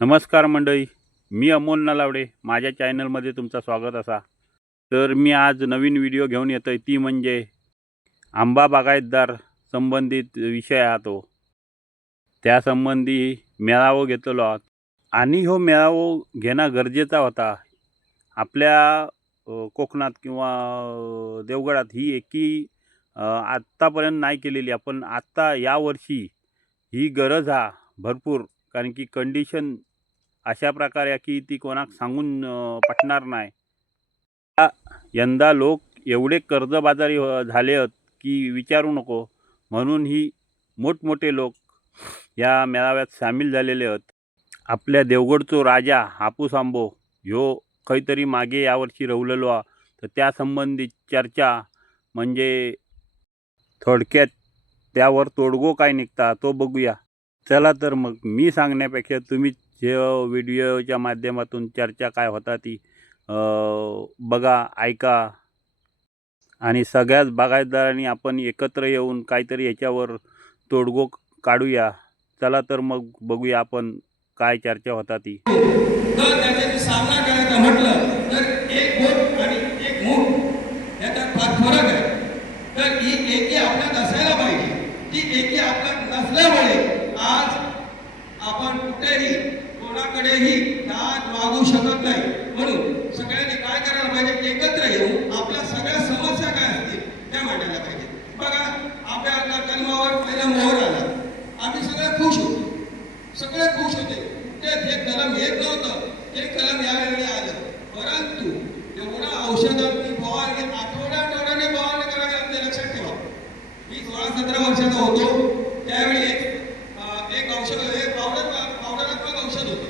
नमस्कार मंडळी, मी अमोल नलावडे. माझ्या चॅनलमध्ये तुमचं स्वागत असा. तर मी आज नवीन व्हिडिओ घेऊन येतो आहे, ती म्हणजे आंबा बागायतदार संबंधित विषय हा तो. त्यासंबंधी मेळावा घेतलेलो आहोत आणि हो मेळावा घेणं गरजेचा होता. आपल्या कोकणात किंवा देवगडात ही एकी आत्तापर्यंत नाही केलेली. आपण आत्ता यावर्षी ही गरज हा भरपूर, कारण की कंडिशन अशा प्रकारे की ती कोणाक सांगून पटणार नाही. यंदा लोक एवढे कर्जबाजारी झाले आहेत की विचारू नको. म्हणून ही मोठमोठे लोक या मेळाव्यात सामील झालेले आहेत. आपल्या देवगडचो राजा हापूस आंबो ह्यो खंयतरी मागे यावर्षी रवलेलो हा. तर त्या संबंधित चर्चा म्हणजे थोडक्यात त्यावर तोडगो काय निघता तो बघूया. चला तर मग मी सांगण्यापेक्षा तुम्ही जे व्हिडिओच्या माध्यमातून चर्चा काय होता ती बघा, ऐका आणि सगळ्याच बागायतदारांनी आपण एकत्र येऊन काहीतरी याच्यावर तोडगो काढूया. चला तर मग बघूया आपण काय चर्चा होता ती. तर त्याच्याशी सामना करायचा म्हटलं तर एक बोट आणि एक मूठ याच्यात फार फरक आहे. तर ही एकी आपल्यात असायला पाहिजे. ती एकी आपल्यात नसल्यामुळे आज आपण कुठेही कोणाकडेही दाद मागू शकत नाही. म्हणून सगळ्यांनी काय करायला पाहिजे, एकत्र येऊन आपल्या सगळ्या समस्या काय असतील त्या मांडायला पाहिजे. बघा, आपल्या कलमावर पहिला मोहर आला, आम्ही सगळे खुश होतो, सगळे खुश होते. जे कलम येत नव्हतं ते कलम यावेळी आलं. परंतु एवढा औषधांनी फवारणी आठवड्याने फवारणी करावी लागते. लक्षात ठेवा, मी 16-17 वर्षाचा होतो त्यावेळी एक औषध, एक पावडरात्मक औषध होतं.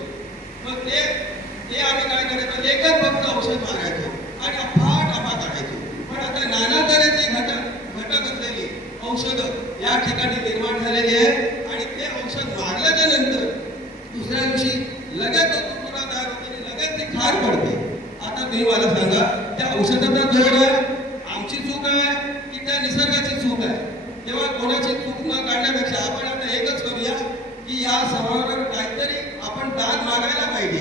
मग ते आम्ही काय करायचो, एकच फक्त औषध मारायचो आणि अफाट आंबा काढायचो. पण आता नाना तऱ्हेचे घटक असलेली औषधं या ठिकाणी निर्माण झालेली आहे आणि ते औषध मारल्याच्या नंतर दुसऱ्या दिवशी लगेच तुडतुडा तयार होते आणि लगेच ती खार पडते. आता तुम्ही मला सांगा, त्या औषधाचा जोड आहे, आमची चूक आहे की त्या निसर्गाची चूक आहे? तेव्हा कोणाची चूक न काढण्यापेक्षा आपण आता एकच करूया की या सरोवरावर काहीतरी आपण दान मागायला पाहिजे.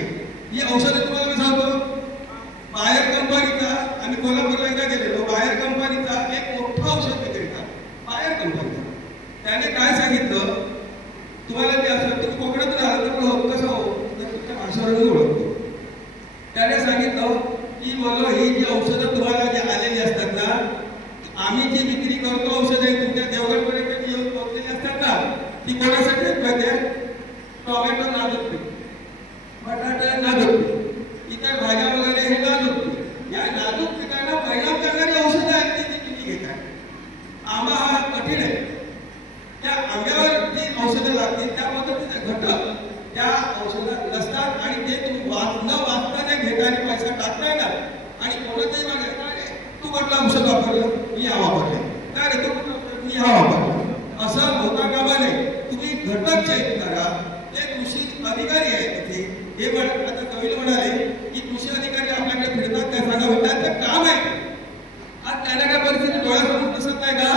ही औषधं तुम्हाला मी सांगतो, बाहेर कंपनीचा, आम्ही कोल्हापूरला एकदा गेलेलो, बाहेर कंपनीचा एक मोठा औषध विक्रेता, बाहेर कंपनीचा, त्याने काय सांगितलं, तुम्हाला ते असं तुम्ही कोकणातून आलं तर होत कसं हो, तर तुमच्या भाषेवर मी ओळखतो. त्याने सांगितलं की बोललो, ही जी औषधं तुम्हाला जी आलेली असतात ना, आम्ही जी विक्री करतो औषधं तुमच्या देवगडपर्यंत येऊन पोहोचलेली असतात ना, ती कोणासाठी आहेत माहिती आहे? टोमॅटो नाजूक पीक, बटाटा नाजूक पीक, इतर भाज्या वगैरे हे नाजूक पीक. या नाजूक पिकांना परिणाम करणारी औषधं आहेत ती तुम्ही घेताय. आंबा हा कठीण आहे, त्या आंब्यावर जी औषधं लागतील त्या पद्धतीचे घटक त्या औषधात नसतात आणि ते तुम्ही न वाचताना घेता आणि पैसा टाकताय ना, आणि कोणाचंही मागे तू कुठलं औषध वापरलं, मी हा वापरले, काय रे तू कुठलं, मी हा वापरला, असं होता कामा नये. तुम्ही घटक चेक करा. ते कृषी अधिकारी आहेत तिथे, हे पण आता कवी म्हणाले की कृषी अधिकारी आपल्याकडे फिरतात, त्या सांगा त्यांचं काम आहे. आज त्यांना काय परिस्थिती डोळ्यासमोर दिसत नाही का?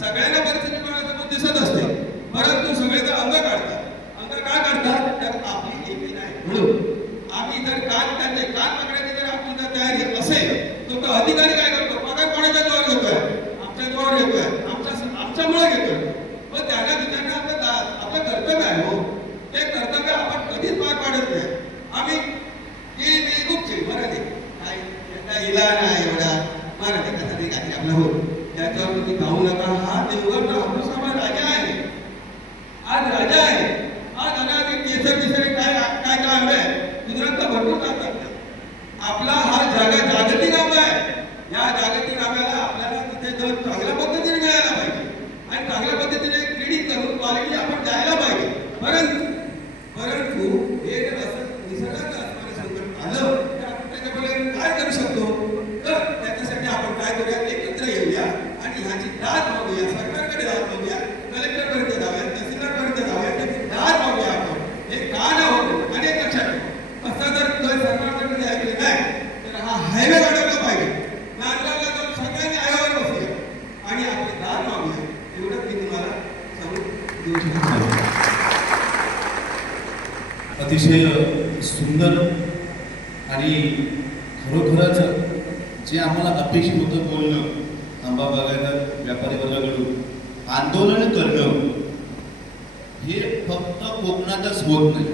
सगळ्यांना परिस्थिती डोळ्यासमोर दिसत असते, परंतु सगळे तर अंग काढतात. अंग काय काढतात? तर आपली एकी नाही म्हणून आम्ही जर त्यांचे कान पकडायची जर आपली जर तयारी असेल, तो अधिकारी काय करतो, पगार कोणाच्या जोर घेतोय? आमच्या जोर घेतोय, आमच्यामुळे घेतोय. पण त्यांना विचारणं आपलं कर्तव्य आहे. हो, ते कर्तव्य आपण कधीच पार पाडत नाही. आम्ही गुपचे मराठी काय इला नाही एवढा मराठी कसा ते काहीतरी आपला हो, त्याच्यावर तुम्ही खाऊ नका. हा देवगड हापूस आंबा राजा आहे, आज राजा आहे. आज अनादी केसर तिसरे काय काय काय आंबे आहे गुजरातला भरपूर चालतात. आपला हा जागतिक आंबा आहे. या जागतिक आंब्याला आपल्याला तिथे दर चांगल्या पद्धतीने मिळायला पाहिजे आणि चांगल्या पद्धतीने ट्रेडिंग करून क्वालिटी आपण द्यायला पाहिजे. परंतु हे जर असं निसर्गाचं असणारं संकट आलं तर आपण त्याच्याकडे काय करू शकतो? तर त्याच्यासाठी आपण काय करूया, एकत्र येऊया आणि ह्याची दाद मागूया, सरकारकडे दाद मागूया, कलेक्टरपर्यंत जाऊया, तहसीलदारपर्यंत जाऊया, त्याची दाद मागूया आपण. हे का न होतं अनेक लक्षात ठेवा. असं जर सरकारकडे ऐकले नाही तर हा हायवे वाढवला पाहिजे. नांदगावला जाऊन सगळ्यांनी हायवेवर बसूया आणि आपली दाद मागूया. एवढंच मी तुम्हाला सांगून देऊ शकतो. अतिशय सुंदर आणि खरोखरच जे आम्हाला अपेक्षित होतं बोलणं आंबा बागायतदार व्यापारी वर्गाकडून आंदोलन करणं हे फक्त कोकणातच होत नाही.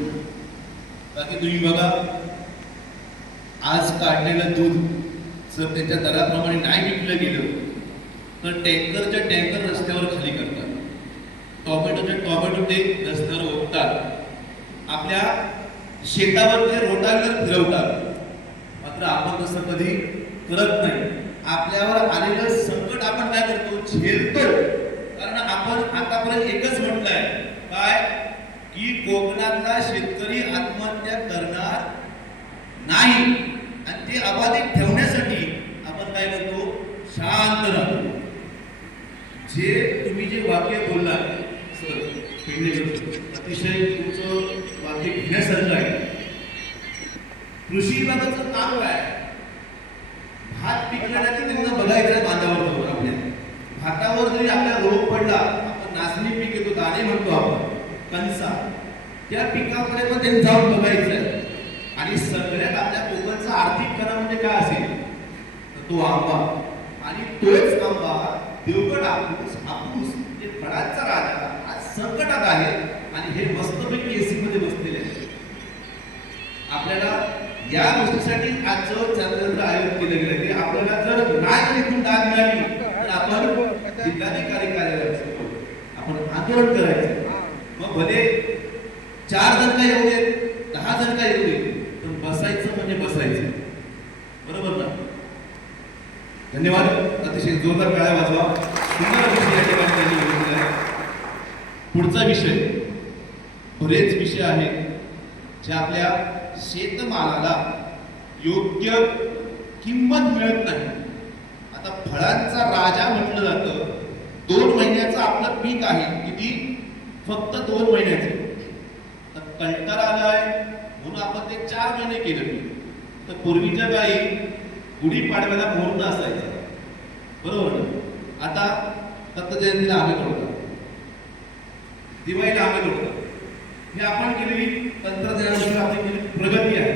बाकी तुम्ही बघा, आज काढलेलं दूध जर त्याच्या दराप्रमाणे नाही विकलं गेलं तर टँकरच्या टँकर रस्त्यावर खाली करतात, टोमॅटोचे टोमॅटो ते रस्त्यावर ओढतात, आपल्या शेतावर ते रोटावेटर फिरवतात. मात्र आपण तसं कधी करत नाही. आपल्यावर आलेलं संकट आपण काय करतो, झेलतो. कारण आपण आतापर्यंत एकच म्हटलंय काय की कोकणातला शेतकरी आत्महत्या करणार नाही आणि ते अबाधित ठेवण्यासाठी आपण काय करतो, शांत राहतो. जे तुम्ही जे वाक्य बोलला सर पेडणेकर, अतिशय तुमचं वाक्य घेण्यासारखं आहे. कृषी विभागाचं काम काय, भात पिकवण्याचं त्यांना बघायचं बांधावर. आपल्या भातावर जरी आपल्या रोग पडला, आपण नाचणी पीक येतो, दाणे म्हणतो आपण, कणसा, त्या पिकाकडे पण त्यांनी जाऊन बघायचं. आणि सगळ्यात आपल्या कोकणचा आर्थिक कणा म्हणजे काय असेल तर तो आंबा. आणि तोच आंबा देवगड हापूस जे फळांचा राजा आज संकटात आहे आणि हे मस्तपैकी एसी मध्ये बसलेले आहे. आपल्याला या गोष्टीसाठी आजचं चंद्रचंद्र आयोजित केलं गेलं की आपल्याला जर नाही इथून दाद मिळाली तर आपण जिल्हाधिकारी कार्यालयात आपण आंदोलन करायचं. मग भले 4 जण का येऊ दे, 10 जण का येऊ दे, पण बसायचं म्हणजे बसायचं. बरोबर ना? धन्यवाद. अतिशय जोरदार टाळ्या वाजवा. सुंदर विषय या ठिकाणी त्यांनी घेतलेला आहे. पुढचा विषय, बरेच विषय आहेत जे आपल्या शेतमालाला योग्य किंमत मिळत नाही. आता फळांचा राजा म्हटलं जातं. 2 महिन्याचं आपलं पीक आहे. किती? फक्त 2 महिन्याचं. तर कंटाळा आलाय म्हणून आपण ते 4 महिने केलं. तर पूर्वीच्या काळी गुढीपाडव्याला मुहूर्त असायचा, बरोबर ना? आता दत्त जयंतीला आम्ही तोडतात, दिवाळीला आम्ही तोडतात. हे आपण केलेली तंत्रज्ञानानुसार आपली केलेली प्रगती आहे.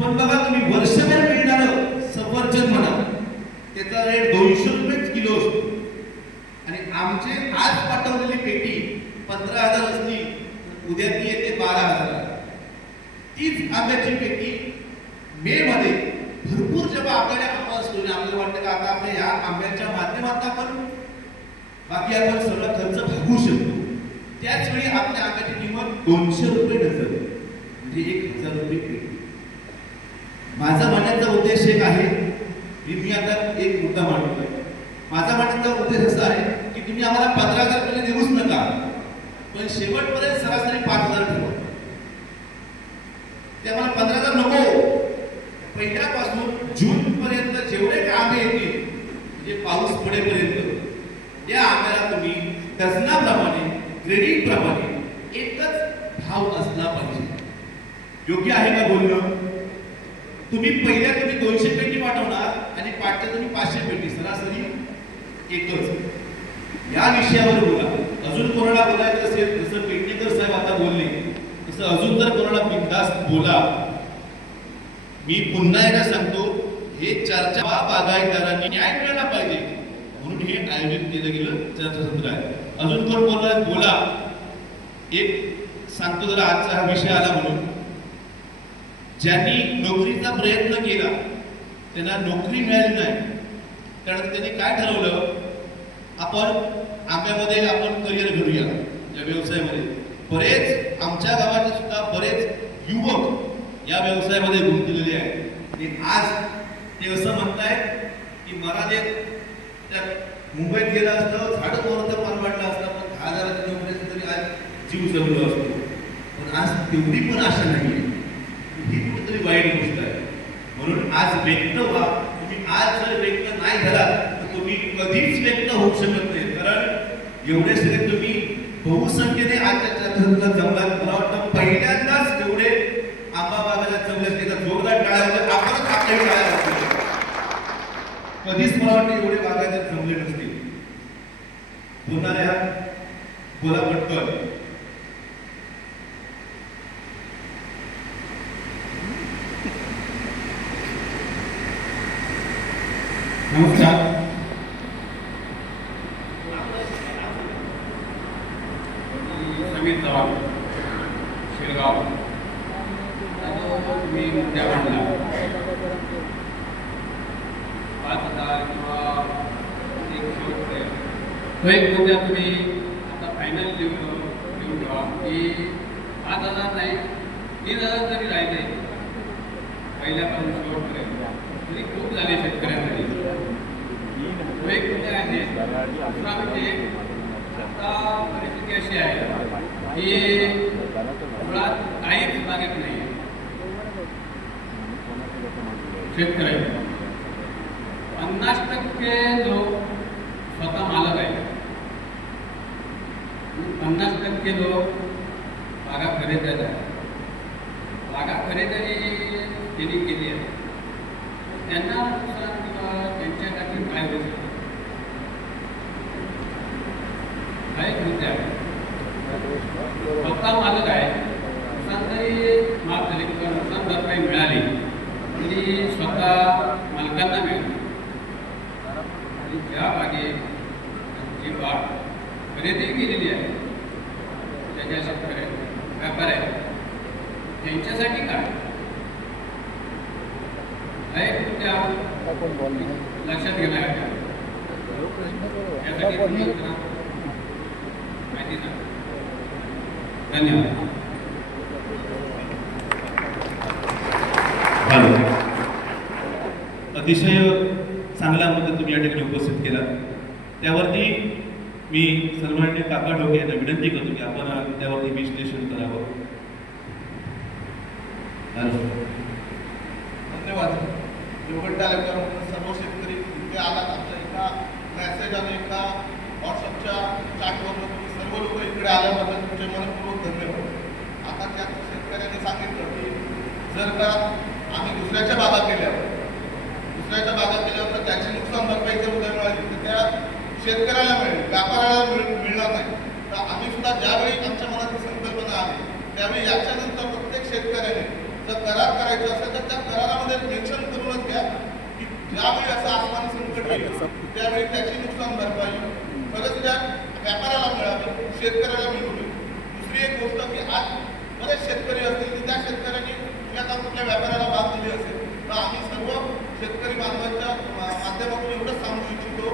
पण बघा तुम्ही, वर्षभर मिळणारं सफरचंद म्हणा, त्याचा रेट 200 रुपये किलो असतो. आणि आमचे आज पाठवलेली पेटी 15,000 असली, उद्या ती येते 12,000. तीच आंब्याची पेटी मे मध्ये भरपूर जेव्हा आपल्याला आंबा असतो आणि आपल्याला वाटतं का आता आपल्या या आंब्याच्या माध्यमातून आपण बाकी आपण सगळं खर्च भागवू शकतो, त्याच वेळी आपल्या आंब्याची किंमत 200 रुपये डझन, म्हणजे 1,000 रुपये पेटी. माझा म्हणण्याचा उद्देश एक आहे की मी आता एक मुद्दा मांडतोय. माझा म्हणण्याचा उद्देश असा आहे की तुम्ही आम्हाला 15,000 रुपये देऊच नका, पण शेवटपर्यंत सरासरी 5,000 ठेवा. ते आम्हाला 15,000 नको. पहिल्यापासून जून पर्यंत जेवढे आंबे येतील, म्हणजे पाऊस पडेपर्यंत, त्या आंब्याला तुम्ही डझनाप्रमाणे, ग्रेडिंग प्रमाणे एकच भाव असला पाहिजे. योग्य आहे का बोलणं? तुम्ही 200 पेटी पाठवणार आणि पाठच्या तुम्ही 500 पेटी, सरासरी एकच. या विषयावर बोला. अजून कोणाला बोलायचं असेल, जसं पेडणेकर साहेब आता बोलले, तसं अजून जर कोणाला बिनधास्त बोला. मी पुन्हा एकदा सांगतो, हे चर्चा बागायतदारांनी न्याय मिळाला पाहिजे म्हणून हे आयोजित केलं गेलं चर्चासत्र आहे. अजून कोण बोलणार बोला. एक सांगतो जरा, आजचा हा विषय आला म्हणून, ज्यांनी नोकरीचा प्रयत्न केला त्यांना नोकरी मिळाली नाही, कारण त्यांनी काय ठरवलं, आपण आंब्यामध्ये आपण करिअर घडूया या व्यवसायामध्ये. बरेच आमच्या गावातले सुद्धा बरेच युवक या व्यवसायामध्ये गुंतलेले आहेत. आणि आज ते असं म्हणतायत की मला जे त्या मुंबईत गेलं असतं, झाडं मोहरचं पान वाटलं असतं, पण 10,000ची नोकरी तरी आज जीव जगलो असतो. पण आज तेवढी पण आशा नाही. ही कुठेतरी वाईट गोष्ट आहे. म्हणून आज व्यक्त व्हा. तुम्ही आज जर व्यक्त नाही झाला तर तुम्ही कधीच व्यक्त होऊ शकत नाही. कारण एवढे सगळे तुम्ही बहुसंख्येने आजच्या जंगलात, मला वाटतं पहिल्यांदाच एवढे आंबा बागाला जमले असते. जोरदार टाळ्या होत्या, आपणच आपल्या टाळ्या होत्या. कधीच मला वाटतं एवढे बागायला जमले नसतील. बोलणाऱ्या बोला पटकन. नमस्कार. समीर चव्हाण शिरगाव. तुम्ही मुद्दा मांडला 5,000 किंवा एक शेवट तो एक मुद्दा तुम्ही आता फायनल लिहून ठेवा की 5,000 नाही 3,000 जरी राहिले पहिल्यापासून शेवटपर्यंत तरी खूप झाले शेतकऱ्यांसाठी. तो एक मुद्दा आहे. दुसरा म्हणजे आता परिस्थिती अशी आहे की मुळात काहीच मागत नाही शेतकऱ्यांना. 50% जो स्वतः मालक आहे 50% लोक बागा खरेदीदार आहे. बागा खरेदी त्यांनी केली आहे त्यांना नुकसान किंवा त्यांच्यासाठी काय होऊ शकतं हा एक मुद्दा आहे. स्वतः मालक आहे नुकसान जरी माफ झाले किंवा नुकसान भरपाई मिळाली तरी स्वतः मालकांना मिळाली. आणि ज्या बागेची बाग खरेदी केलेली आहे त्याच्या शेतकऱ्या व्यापार आहे त्यांच्यासाठी काय हा एक मुद्दा लक्षात घेणं आहे. यासाठी माहिती सांगा. धन्यवाद. अतिशय चांगला मुद्दा तुम्ही या ठिकाणी उपस्थित केला. त्यावरती मी सन्माननीय काका ढोके यांना विनंती करतो की आपण त्यावरती विश्लेषण करावं. धन्यवाद. देवगड तालुक्यामधून सर्व शेतकरी इथे आलात. आमच्या एका मेसेज आणि एका व्हॉट्सअपच्या चॅटवरून तुम्ही सर्व लोक इकडे आल्याबद्दल तुमचे मनपूर्वक धन्यवाद. आता त्या शेतकऱ्यांनी सांगितलं की जर का आम्ही दुसऱ्याच्या बागा केल्यावर तर त्याची नुकसान भरपाई जर उद्या मिळाली तर त्या शेतकऱ्याला मिळेल, व्यापाऱ्याला मिळणार नाही. तर आम्ही सुद्धा ज्यावेळी आमच्या मनात ही संकल्पना आली त्यावेळी याच्यानंतर प्रत्येक शेतकऱ्याने जर करार करायचा असेल तर त्या करारामध्ये मेन्शन करूनच घ्या की ज्यावेळी असं आसमानी संकट येईल त्यावेळी त्याची नुकसान भरपाई खरंच त्या व्यापाऱ्याला मिळावी, शेतकऱ्याला मिळू नये. दुसरी एक गोष्ट की आज बरेच शेतकरी असतील की त्या शेतकऱ्यांनी कुठल्या व्यापाऱ्याला बाब दिली असेल तर आम्ही सर्व शेतकरी बांधवांच्या माध्यमातून एवढंच सांगू इच्छितो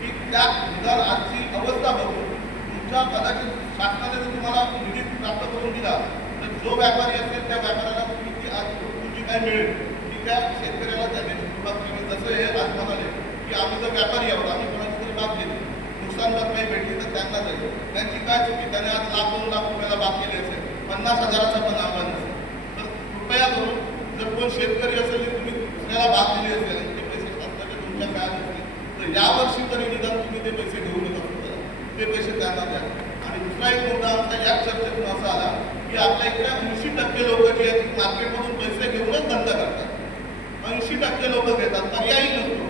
की त्या निदान आजची अवस्था बघून तुमच्या कदाचित शासनाने जर तुम्हाला निधी प्राप्त करून दिला तर जो व्यापारी असेल त्या व्यापाऱ्याला तुम्ही आज तुमची काय मिळेल की त्या शेतकऱ्याला त्यांनी सुरुवात केली. जसं हे आज म्हणाले की आम्ही जर व्यापारी आहोत आम्ही कोणाची तरी बाब घेतली नुकसान भरपाई भेटली तर त्यांना जाईल. त्यांची काय चुकी त्याने आज $1,00,000-2 लाख रुपयाला बाब केली असेल 50,000चा पण आव्हान नसेल तर कृपया करून जर कोण शेतकरी असेल की तुम्ही दुसऱ्याला बाब दिली असेल आणि ते पैसे शासनाचे तुमच्या काळात असतील तर यावर्षी तरी निदान तुम्ही ते पैसे घेऊ नका. ते पैसे त्यांना द्या. आणि दुसरा एक मुद्दा आमचा याच चर्चेतून असा आला की आपल्या इकडे 80% लोक जे आहेत मार्केटमधून पैसे घेऊनच धंदा करतात. 80% लोक घेतात, पर्यायी नसतो.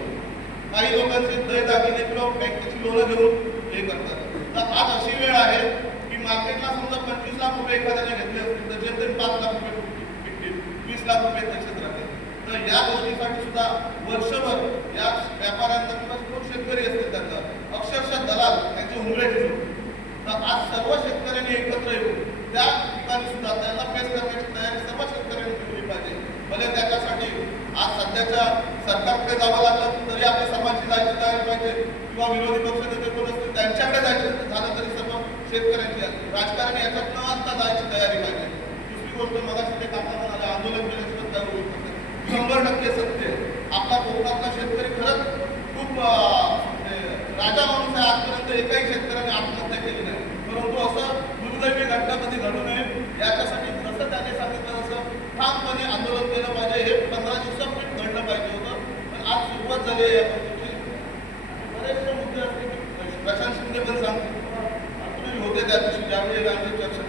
काही लोकांचे दागिने किंवा बँकेची लोनं घेऊन हे करतात. तर आज अशी वेळ आहे की मार्केटला समजा 25 लाख रुपये एखाद्याने घेतले असतील तर जेमतेम 5 लाख रुपये भेटतील, 20 लाख रुपये त्याच्यात राहतील. तर या गोष्टीसाठी सुद्धा वर्षभर या व्यापाऱ्यांचा किंवा कोण शेतकरी असतील त्यांचा अक्षरशः दलाल त्यांचे उंबरे घेऊन तर आज सर्व शेतकऱ्यांनी एकत्र येऊन त्या ठिकाणी सुद्धा त्यांना फेस करण्याची तयारी सर्व शेतकऱ्यांनी केली पाहिजे. भले त्याच्यासाठी आज सध्याच्या सरकारकडे जावं लागलं तरी आपल्या समाजाची जायची तयारी पाहिजे किंवा विरोधी पक्ष नेते कोण असतील त्यांच्याकडे जायचं झालं तरी सर्व शेतकऱ्यांची राजकारणी याच्यात न आणता जायची तयारी पाहिजे. दुसरी गोष्ट मगाशी ते काका म्हणाले आंदोलन केल्याची तयारी 100% सत्य. आपला कोकणातला शेतकरी खरंच खूप राजा माणूस आहे. आजपर्यंत एकाही शेतकऱ्याने आत्महत्या केली नाही. परंतु असं दुर्दैवी घटना कधी घडू नये याच्यासाठी जसं त्याने सांगितलं तसं ठामपणे आंदोलन केलं पाहिजे. हे 15 दिवसापूर्वी घडलं पाहिजे होतं पण आज सुरुवात झाली आहे. या गोष्टीची बरेचसे मुद्दे असतील की प्रशांत शिंदे पण सांगतो होते त्या दिवशी ज्यावेळी आमची चर्चा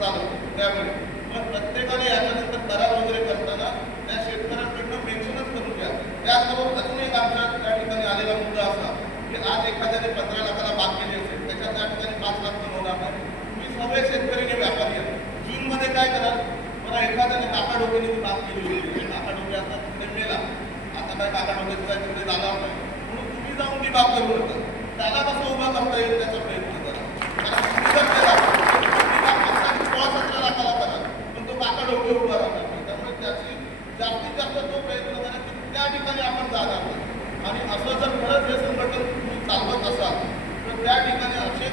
झालं त्यावेळी. पण प्रत्येकाने याच्यानंतर करार वगैरे करताना त्या शेतकऱ्यांकडनं पेन्शनच करून घ्या. त्याचबरोबर अजून एक आमच्या त्या ठिकाणी आलेला मुद्दा असा की आज एखाद्याने 15 लाखाला बाग केली असेल त्याच्या त्या ठिकाणी 5 लाख बनवणार नाही. तुम्ही सगळे शेतकरी व्यापारी आहेत. जूनमध्ये काय कराल मला एखाद्याने काका डोक्याने ती बाग केली होती. काका डोके आता तिकडे मेला. आता काय काका डोक्याचं काय तिकडे जाणार नाही म्हणून जाऊन विभाग करू नका. त्याला कसं उभं करता येईल त्याचा प्रयत्न करा. कारण तुम्ही जर केला तर विभाग पक्षाने 16-17 लाखाला करा, पण तो काका डोके उभा राहणार नाही. त्यामुळे त्याची जास्तीत जास्त तो प्रयत्न करा की त्या ठिकाणी आपण जाणार नाही. आणि असं जर खरंच हे संघटन तुम्ही चालवत असाल तर त्या ठिकाणी असे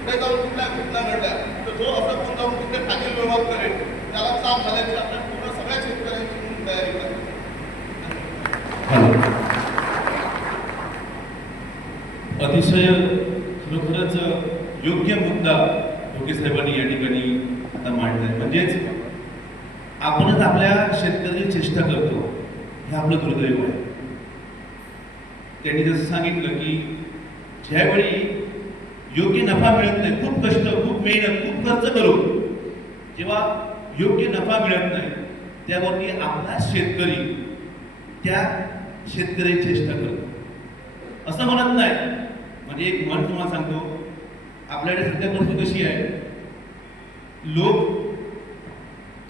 पुढे जाऊन कुठल्या घटना घडल्या तर जो असं कोण जाऊन तिथे खालील व्यवहार करेल त्याला साफ झाल्याची आपल्या पूर्ण सगळ्या शेतकऱ्यांची म्हणून तयारी करा. अतिशय खरोखरच योग्य मुद्दा ढोके साहेबांनी या ठिकाणी आता मांडलाय. म्हणजेच आपणच आपल्या शेतकऱ्याची चेष्टा करतो हे आपलं दुर्दैव आहे. त्यांनी जसं सांगितलं की ज्यावेळी योग्य नफा मिळत नाही, खूप कष्ट, खूप मेहनत, खूप खर्च करून जेव्हा योग्य नफा मिळत नाही त्यावरती आपला शेतकरी त्या शेतकऱ्याची चेष्टा करतो. असं म्हणत नाही. म्हणजे एक म्हण तुम्हाला सांगतो, आपल्याकडे सध्या परिस्थिती कशी आहे, लोक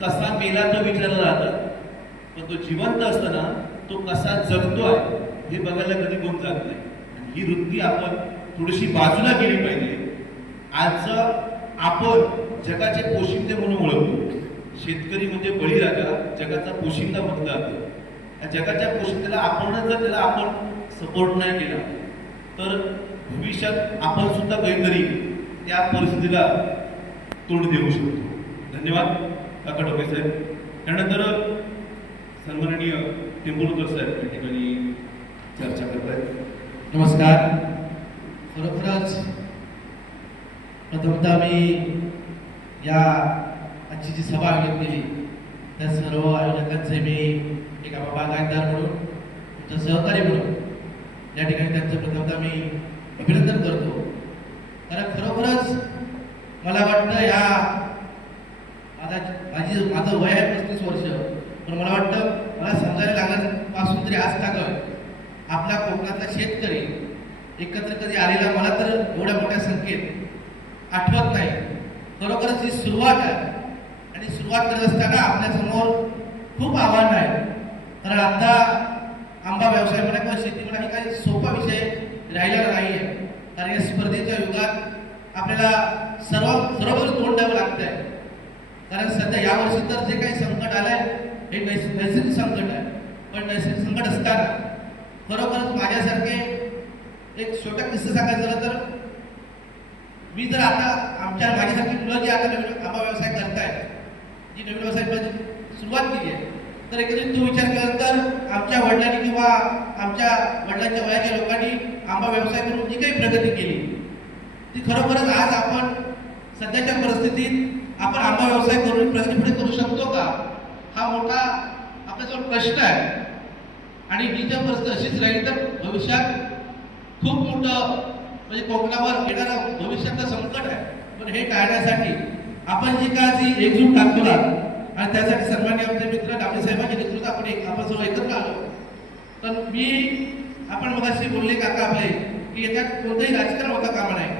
कसा मेला तो विचारला जातात, पण तो जिवंत असताना तो कसा जगतोय हे बघायला कधी कोण जात नाही. आणि ही वृत्ती आपण थोडीशी बाजूला गेली पाहिजे. आजचं आपण जगाचे पोशिंदे म्हणून ओळखतो. शेतकरी म्हणजे बळीराजा, जगाचा पोशिंदा म्हटला जातो. या जगाच्या पोशिंद्याला आपणच जर त्याला आपण सपोर्ट नाही केला तर भविष्यात आपण सुद्धा काहीतरी त्या परिस्थितीला तोंड देऊ शकतो. धन्यवाद काका ढोके साहेब. त्यानंतर सन्माननीय टेंबुलकर साहेब या ठिकाणी चर्चा करत आहेत. नमस्कार. खरोखरच प्रथमतः मी या आजची जी सभा घेतलेली त्या सर्व आयोजकांचे मी एक बागायतदार म्हणून, तुमचं सहकारी म्हणून या ठिकाणी त्यांचं प्रथमतः मी अभिनंदन करतो. कारण खरोखरच मला वाटतं या माझं वय आहे 35 वर्ष, पण मला वाटतं मला समजायला लागल्यापासून तरी आज ताकद आपला कोकणातला शेतकरी एकत्र कधी आलेला मला तर एवढ्या मोठ्या संख्येत आठवत नाही. खरोखरच ही सुरुवात आहे आणि सुरुवात करत असताना आपल्यासमोर खूप आव्हान आहे. कारण आता आंबा व्यवसाय म्हणा किंवा शेती म्हणा ही काही सोपा विषय राहिलेला नाही आहे. कारण या स्पर्धेच्या युगात आपल्याला सर्वच तोंड द्यावं लागतं आहे. कारण सध्या यावर्षी तर जे काही संकट आलं आहे हे नैसर्गिक संकट आहे. पण नैसर्गिक संकट असताना खरोखरच माझ्यासारखे एक छोटा किस्सा सांगायचं झालं तर मी जर आता माझ्यासारखी मुलं जी आता नवीन आंबा व्यवसाय करतायत, जी नवीन व्यवसाय सुरुवात केली आहे, तर एकंदरीत तो विचार केला तर आमच्या वडिलांनी किंवा आमच्या वडिलांच्या वयाच्या लोकांनी आंबा व्यवसाय करून जी काही प्रगती केली ती खरोखरच आज आपण सध्याच्या परिस्थितीत आपण आंबा व्यवसाय करून प्रगती पुढे करू शकतो का, हा मोठा आपल्यासमोर प्रश्न आहे. आणि ही जर परिस्थिती अशीच राहील तर भविष्यात खूप मोठं म्हणजे कोकणावर येणारं भविष्यातलं संकट आहे. पण हे टाळण्यासाठी आपण जी का जी एकजूट दाखवला आणि त्यासाठी सन्माननीय आमचे मित्र डाबळे साहेबांच्या नेतृत्वात आपण सर्व एकत्र आलो. तर आपण मगाशी बोलले काका आपले की याच्यात कोणतंही राजकारण होता कामा नाही.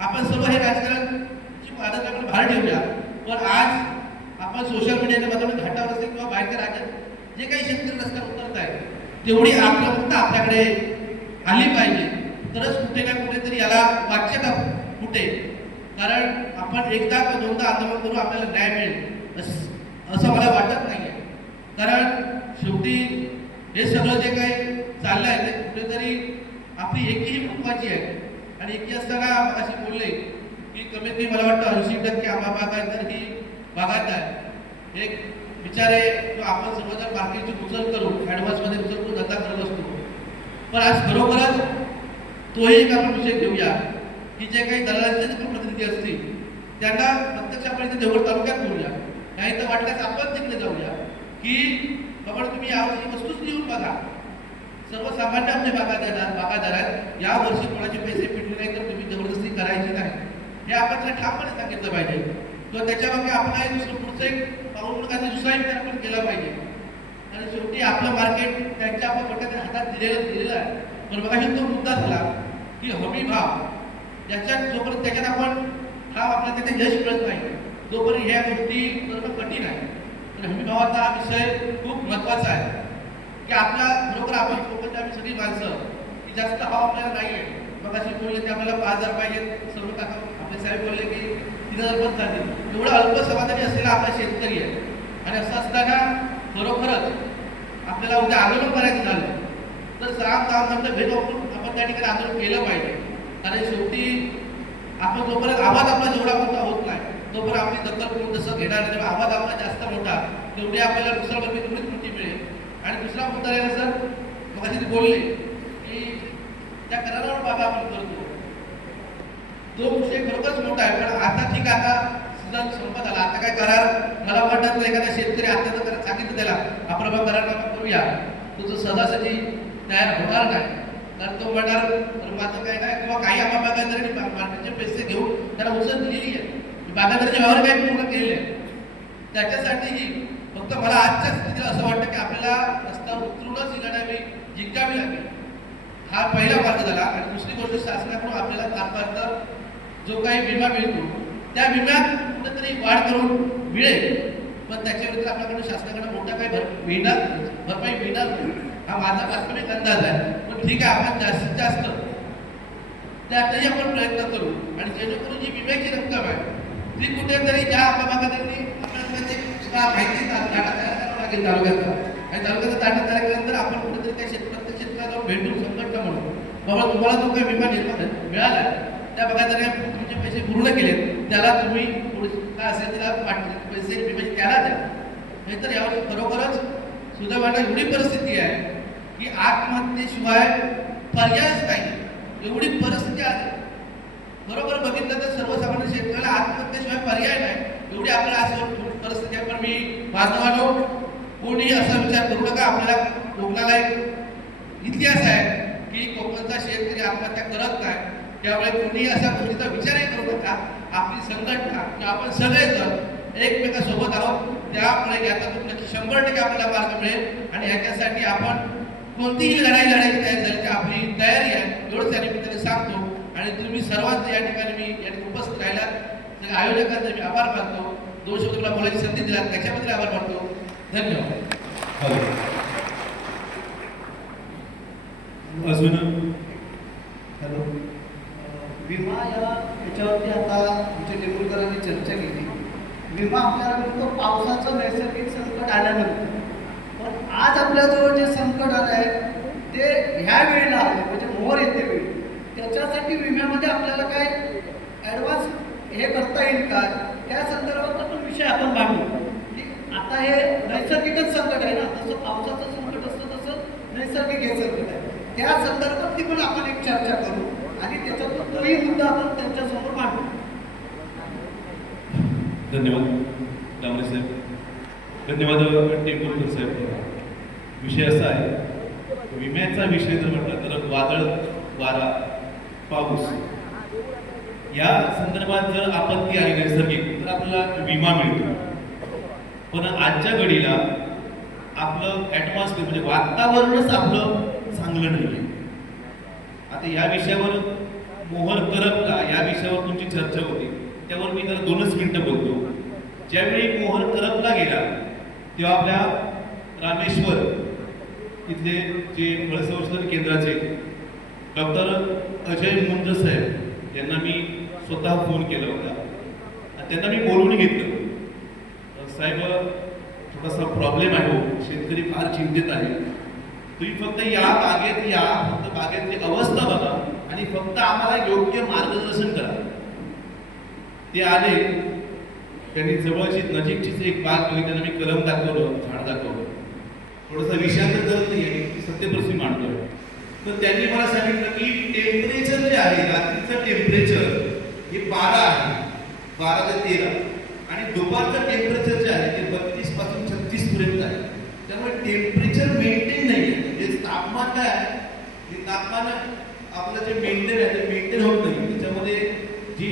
आपण सर्व हे राजकारणाची आदत आपण बाहेर ठेवूया. पण आज आपण सोशल मीडियाच्या माध्यमातून घाटावर असेल किंवा बाहेरच्या राज्यात जे काही शेतकरी रस्त्यावर उतरत आहेत तेवढी आक्रमकता आपल्याकडे आली पाहिजे, तरच कुठे ना कुठेतरी याला वाच्यता फुटेल. कारण आपण एकदा किंवा दोनदा आंदोलन करून आपल्याला न्याय मिळेल असं मला वाटत नाही आहे. कारण शेवटी हे सगळं जे काही चाललं आहे ते कुठेतरी आपली एकी ही महत्वाची आहे. आणि एकी असताना अशी बोलले की कमीत कमी मला वाटतं 80% आंबा बागायतदार ही बागायतदार एक बिचारे आपण सर्वजण मार्केटची उचल करून ॲडव्हान्समध्ये उचल करून धंदा करत असतो. पण आज खरोखरच तोही एक आपण विषय घेऊया की जे काही दलालांचे पण प्रतिनिधी असतील त्यांना प्रत्यक्ष आपण इथे देवगड तालुक्यात बोलूया, नाही तर वाटल्यास आपण तिकडे जाऊया की बाबा तुम्ही यावर्षी वस्तूच लिहून बघा. सर्वसामान्य आपले बागायतदार आहेत, या वर्षी कोणाचे पैसे फिटले नाही तर तुम्ही जबरदस्ती करायची नाही हे आपण त्याला ठामपणे सांगितलं पाहिजे. किंवा त्याच्यामागे आपण पुढचं एक पाऊल दुसराही विचार आपण केला पाहिजे. आणि शेवटी आपलं मार्केट त्यांच्या आपण गटाच्या हातात दिलेलं आहे. पण बघा तो मुद्दा झाला की हमी भाव याच्यात जोपर्यंत त्याच्यात आपण आपल्याला त्याचं यश मिळत नाही जोपर्यंत ह्या गोष्टी करणं कठीण आहे. तर हमी भावाचा हा विषय खूप महत्त्वाचा आहे की आपल्या बरोबर आपण कोकणची आम्ही सगळी माणसं की जास्त हवा आपल्याला नाही आहे. मग अशी बोलले की आपल्याला 5,000 पाहिजेत, सर्व काका आपले साहेब बोलले की 3,000 पण चालतील. एवढा अल्प समाधानी असलेला आपला शेतकरी आहे. आणि असं असताना खरोखरच आपल्याला उद्या आंदोलन करायचं झालं तर काम म्हटलं भेट आपण त्या ठिकाणी आंदोलन केलं पाहिजे. कारण शेवटी आपण जोपर्यंत आवाज आपला जेवढा मोठा होत नाही तोपर्यंत आपली दखल करून तसं घेणार नाही. तेव्हा आवाज आपला जास्त मोठा तेवढी आपल्याला दुसरा वर्ग तेवढीच कृती मिळेल. आणि दुसरा मुद्दा आहे सर, मग अशी बोलले की त्या करारावर बाबा आपण करतो तो विषय खरोखरच मोठा आहे. पण आता ठीक आहे, आता सीझन संपत आला, आता काय करार मला वाटत नाही एखादा शेतकरी आता तर सांगितलं त्याला आपण बाबा करार करूया, तो जो सहजासहजी तयार होणार नाही. कारण तो म्हणणार तर माझं काय नाही, किंवा काही आम्हा बागायतदारांनी मार्केटचे पैसे घेऊन त्याला उसळ दिलेली आहे, बागायतदाराचे व्यवहार काय पूर्ण केलेले आहे. त्याच्यासाठीही फक्त मला आजच्या स्थितीला असं वाटतं की आपल्याला रस्त्यावर उतरूनच ही लढाई जिंकावी लागेल. हा पहिला मार्ग झाला. आणि दुसरी गोष्ट, शासनाकडून आपल्याला तात्काळ जो काही विमा मिळतो त्या विम्यात कुठेतरी वाढ करून मिळेल, पण त्याच्या व्यतिरिक्त आपल्याकडे शासनाकडे मोठा काही भरपाई मिळणार नाही. हा माझा प्राथमिक अंदाज आहे. पण ठीक आहे, आपण जास्तीत जास्त त्यातही आपण प्रयत्न करू. आणि जेणेकरून जी विम्याची रक्कम आहे ती कुठेतरी ज्या आपल्याला माहिती डाटा तयार करावा लागेल तालुक्याचा. आणि तालुक्याचा डाटा तयार केल्यानंतर आपण कुठेतरी त्या प्रत्येक क्षेत्राला जाऊन भेटून संघटना म्हणून बाबा तुम्हाला जो काही विमा मिळाला त्या बागायतदाराने तुम्ही जे पैसे पूर्ण केले त्याला तुम्ही काय असेल त्याला पैसे विम्याचे त्याला द्या. नाहीतर यावर खरोखरच सुदैवाने एवढी परिस्थिती आहे की आत्महत्येशिवाय पर्यायच नाही, एवढी परिस्थिती आहे. बरोबर बघितलं तर सर्वसामान्य शेतकऱ्याला आत्महत्येशिवाय पर्याय नाही, एवढी आपल्याला असं परिस्थिती आहे. पण मी बांधवांनो, कोणी असा विचार करू नका. आपल्याला कोकणाला एक इतिहास आहे की कोकणचा शेतकरी आत्महत्या करत नाही. त्यामुळे कोणी अशा गोष्टीचा विचारही करू नका. आपली संघटना किंवा आपण सगळेजण एकमेकांसोबत आहोत. त्यामुळे याच्यातून नक्की 100% आपल्याला मार्ग मिळेल. आणि ह्याच्यासाठी आपण कोणतीही लढायची तयारी झाली तर आपली तयारी आहे, एवढंच या निमित्ताने सांगतो. आणि तुम्ही सर्वांचे या ठिकाणी मी या ठिकाणी उपस्थित राहिलात, सगळ्या आयोजकांचे मी आभार मानतो. 2 शब्द तुला बोलायची संधी दिला त्याच्याबद्दल आभार मानतो. धन्यवाद. अजून हॅलो, विमा याच्यावरती आता आमच्या देऊळकरांनी चर्चा केली. विमा आपल्याला मिळतो पावसाचं नैसर्गिक संकट आल्यानंतर. पण आज आपल्याजवळ जे संकट आलं आहे ते ह्या वेळेला आले, म्हणजे मोहर येते वेळी. त्याच्यासाठी विम्यामध्ये आपल्याला काय ॲडव्हान्स हे करता येईल का, त्या संदर्भातला तो विषय आपण मांडू. की आता हे नैसर्गिकच संकट आहे ना, तसं पावसाचं संकट असतं तसं नैसर्गिक हे संकट आहे. त्या संदर्भातली पण आपण एक चर्चा करू आणि त्याच्यातून तोही मुद्दा आपण त्यांच्यासमोर मांडू. धन्यवाद डांबरे साहेब, धन्यवाद टेंबुलकर साहेब. विषय असा आहे, विम्याचा विषय जर म्हटला तर वादळ, वारा, पाऊस या संदर्भात जर आपत्ती आली नैसर्गिक तर आपल्याला विमा मिळतो. पण आजच्या घडीला आपलं ॲटमॉस्फिअर म्हणजे वातावरणच आपलं चांगलं नाही आहे. आता या विषयावर मोहर करपला या विषयावर तुमची चर्चा होती, त्यावर मी जर 2च मिनिटं बोलतो. ज्यावेळी मोहर करपला गेला तेव्हा आपल्या रामेश्वर इथले जे फळसंवर्धन केंद्राचे डॉक्टर अजय मुंज साहेब यांना मी स्वतः फोन केला होता आणि त्यांना मी बोलवून घेतलं. साहेब, थोडासा प्रॉब्लेम आहे हो, शेतकरी फार चिंतित आहे, तुम्ही फक्त या बागेत या, फक्त बागेतली अवस्था बघा आणि फक्त आम्हाला योग्य मार्गदर्शन करा. ते आले, त्यांनी जवळची नजीकचीच एक बाग बघितली, त्यांना मी कलम दाखवलं, झाड दाखवलं. थोडासा विषयांतर करत नाही, सत्यप्रश्नी मांडतोय. तर त्यांनी मला सांगितलं की टेम्परेचर जे आहे, रात्रीचं टेम्परेचर हे 12 आहे, 12 ते 13, आणि दुपारचं टेम्परेचर जे आहे ते 32 पासून 36 पर्यंत आहे. त्यामुळे टेम्परेचर मेंटेन नाही आहे. म्हणजे तापमान काय आहे, हे तापमान आपलं जे मेंटेन आहे ते मेंटेन होत नाही. त्याच्यामध्ये जी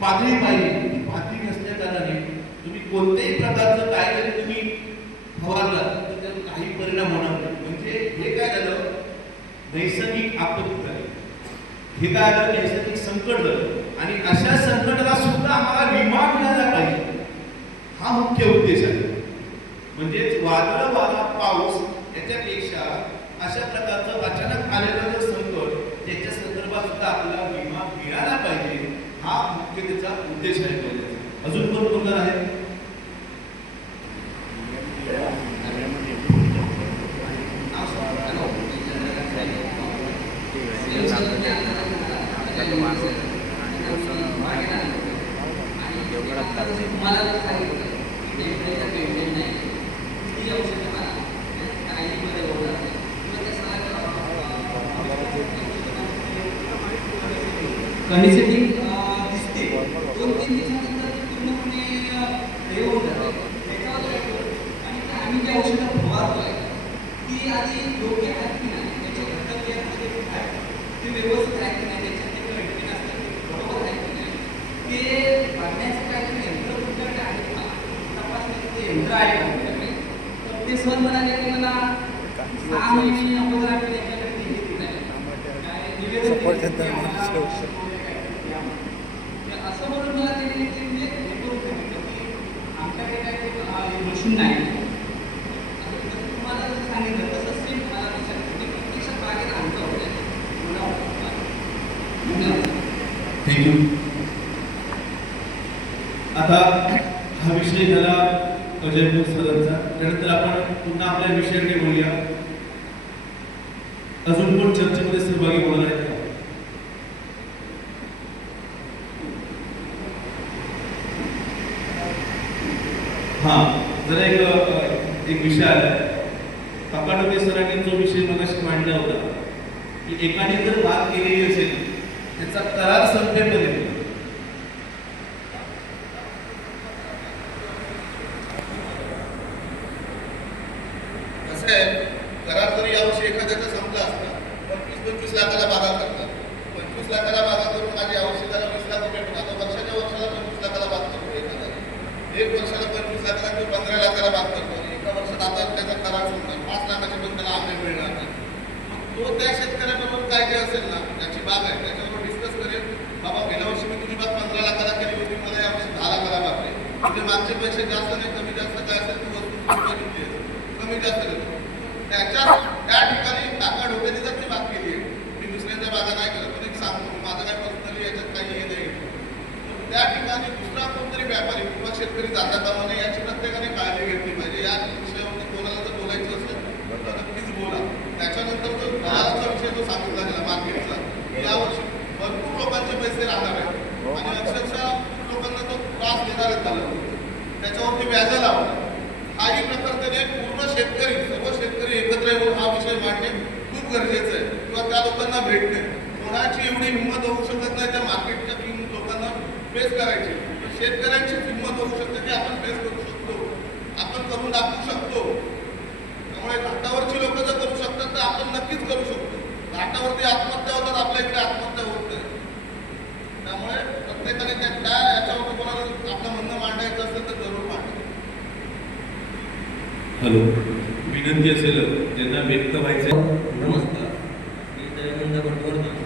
पातळी पाहिजे ती पातळी नसल्या कारणाने तुम्ही कोणत्याही प्रकारचं काय जरी तुम्ही फवारला तर त्याचा काही परिणाम होणार नाही. म्हणजे हे काय झालं, नैसर्गिक आपत्ती झाली, हे काय झालं, नैसर्गिक संकट झालं. आणि अशा संकटाला सुद्धा आम्हाला विमा मिळाला पाहिजे, हा मुख्य उद्देश आहे. म्हणजेच वादळ, वारा, पाऊस याच्यापेक्षा अशा प्रकारचं अचानक आलेलं जे संकट त्याच्या संदर्भात सुद्धा आपल्याला विमा मिळाला पाहिजे, हा मुख्य त्याचा उद्देश आहे पहिला. अजून कोण बोलणार आहे? काही सेटिंग दिसते 2-3 दिवसानंतर पूर्णपणे हे होऊन जाते. त्याच्यावर आणि आम्ही जे औषधं फवारतोय ती आधी योग्य आहेत की नाही, त्याचे घटक जे आहेत ते व्यवस्थित आहेत की नाही, त्याच्यात ते मेंटेन असतात ते बरोबर आहे की नाही, ते बघण्याचं काहीतरी यंत्र तुमच्याकडे आहे का, तपासण्याचं ते यंत्र आहे का तुमच्याकडे. तर ते सर म्हणाले की मला 6 महिने अगोदर आम्ही त्याच्याकडे हे दिलं आहे, काय निवेदन दिलं आहे. असं म्हणून मला ते म्हणजे हे करून सांगितलं की आमच्याकडे काय ते मशीन नाही. तुम्हाला जसं सांगितलं तसंच सेम मला विचारलं की प्रत्यक्षात बागेत आणलं होतं. थँक्यू. आता हा विषय झाला अजयपूर सरांचा. त्यानंतर आपण पुन्हा आपल्या विषयाकडे बोलूया. अजून कोण चर्चेमध्ये सहभागी होणार आहेत का? हा, जरा एक विषय आला. काकाडोके सरांनी जो विषय मगाशी मांडला होता की एकाने जर बात केलेली असेल त्याचा करार संपेपर्यंत कसं आहे, करार जरी यावर्षी एखाद्याचा संपला असता, 25-25 लाखाला बागा करतात. 25 लाखाला बागा करून माझी यावर्षी त्याला 20 लाख रुपये मिळतात. आता वर्षाच्या वर्षाला 25 लाखाला बाग करतो एखादा. एक वर्षाला 25 लाखाला किंवा 15 लाखाला बाग करतो. एका वर्षात आता त्याचा करार संपणार, 5 लाखाचे पण त्याला आंबे मिळणार नाही. मग तो त्या शेतकऱ्याबरोबर काय जे असेल ना, त्याची बाग आहे त्याच्याबरोबर डिस्कस करेल, बाबा गेल्या वर्षी मी तुझी बाग 15 लाखाला केली होती, मला यावर्षी 10 लाखाला बाग आहे. तुझे मागचे पैसे जास्त नाही, कमी जास्त काय असेल ती वस्तू घेतली आहे, कमी जास्त देतो. त्या ठिकाणी काका डोक्याने जर ती बाग केली आहे, मी दुसऱ्यांच्या बागा नाही करत, पण एक सांगतो माझं काय पर्सनली याच्यात काही हे नाही. त्या ठिकाणी दुसरा कोणतरी व्यापारी किंवा शेतकरी जाता कामा नये याची प्रत्येकाने काळजी घेतली पाहिजे. या विषयावरती कोणाला जर बोलायचं असेल तर नक्कीच बोला. त्याच्यानंतर जो दलालाचा विषय जो सांगितला गेला मार्केटचा, यावर्षी भरपूर लोकांचे पैसे राहणार आहेत आणि अक्षरशः लोकांना तो त्रास देणार आहेत दलाल. त्याच्यावरती व्याज लावणार. हाही प्रकार त्याने पूर्ण शेतकरी, सर्व शेतकरी एकत्र येऊन हा विषय मांडणे खूप गरजेचं आहे किंवा त्या लोकांना भेटणे. कोणाची एवढी हिंमत होऊ शकत नाही त्या मार्केटच्या लोकांना फेस करायची. शेतकऱ्यांची हिंमत होऊ शकते की आपण फेस करू शकतो, आपण करून दाखवू शकतो. त्यामुळे घाटावरची लोक जर करू शकतात तर आपण नक्कीच करू शकतो. घाटावरती आत्महत्या होतात, आपल्या इकडे आत्महत्या होत नाही. त्यामुळे प्रत्येकाने त्या याच्यावर कोणाला आपलं म्हणणं मांडायचं असेल तर जरूर मांडा. हॅलो, विनंती असेल ज्यांना व्यक्त व्हायचं. नमस्कार, मी दयानंद भटवर्धन.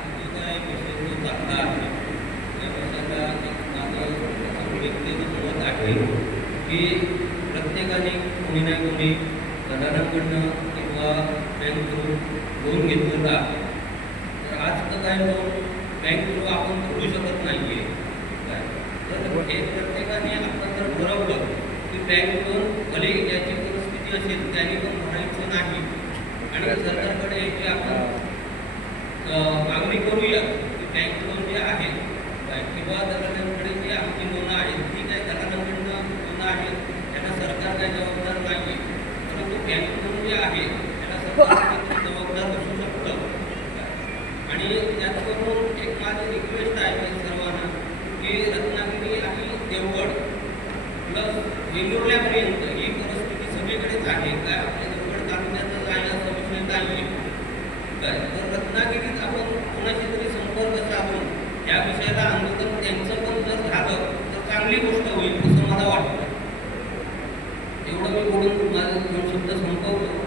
आपली काय विषय जो चांगला आहे त्या विषयाचा एक माझं व्यक्तिगत मत आहे की प्रत्येकाने कोणी नाही कोणी दलालांकडनं किंवा बँककडून लोन घेतलेलं आहे. तर आज तर काय लोन बँक थ्रू आपण करू शकत नाही आहे. तर हे प्रत्येकाने आपण जर ठरवलं की बँक लोन भले ज्याची परिस्थिती असेल त्यांनी पण भरायचं नाही आणि सरकारकडे जे आपण मागणी करूया की बँक लोन जे आहेत किंवा दलालांकडे जे आमची लोनं आहेत ती काय दलालांकडनं लोनं आहेत त्यांना सरकार काय जबाबदार नाही, परंतु बँक लोन जे आहे त्याला सरकार जबाबदार असू शकतं. आणि त्याचबरोबर एक माझी रिक्वेस्ट आहे सर्वांना की रत्नागिरी आणि देवगड प्लस वेंगुर्ल्यापर्यंत ही परिस्थिती सगळीकडेच आहे. काय आपल्या देवगड तालुक्यातच आहे असा विषय नाही आहे काय. तर रत्नागिरीत आपण कोणाशी तरी संपर्क साधून या विषयाला आंदोलन त्यांचं पण जर झालं तर चांगली गोष्ट होईल असं मला वाटतं. एवढं मी बोलून माझं 2 शब्द संपवतो.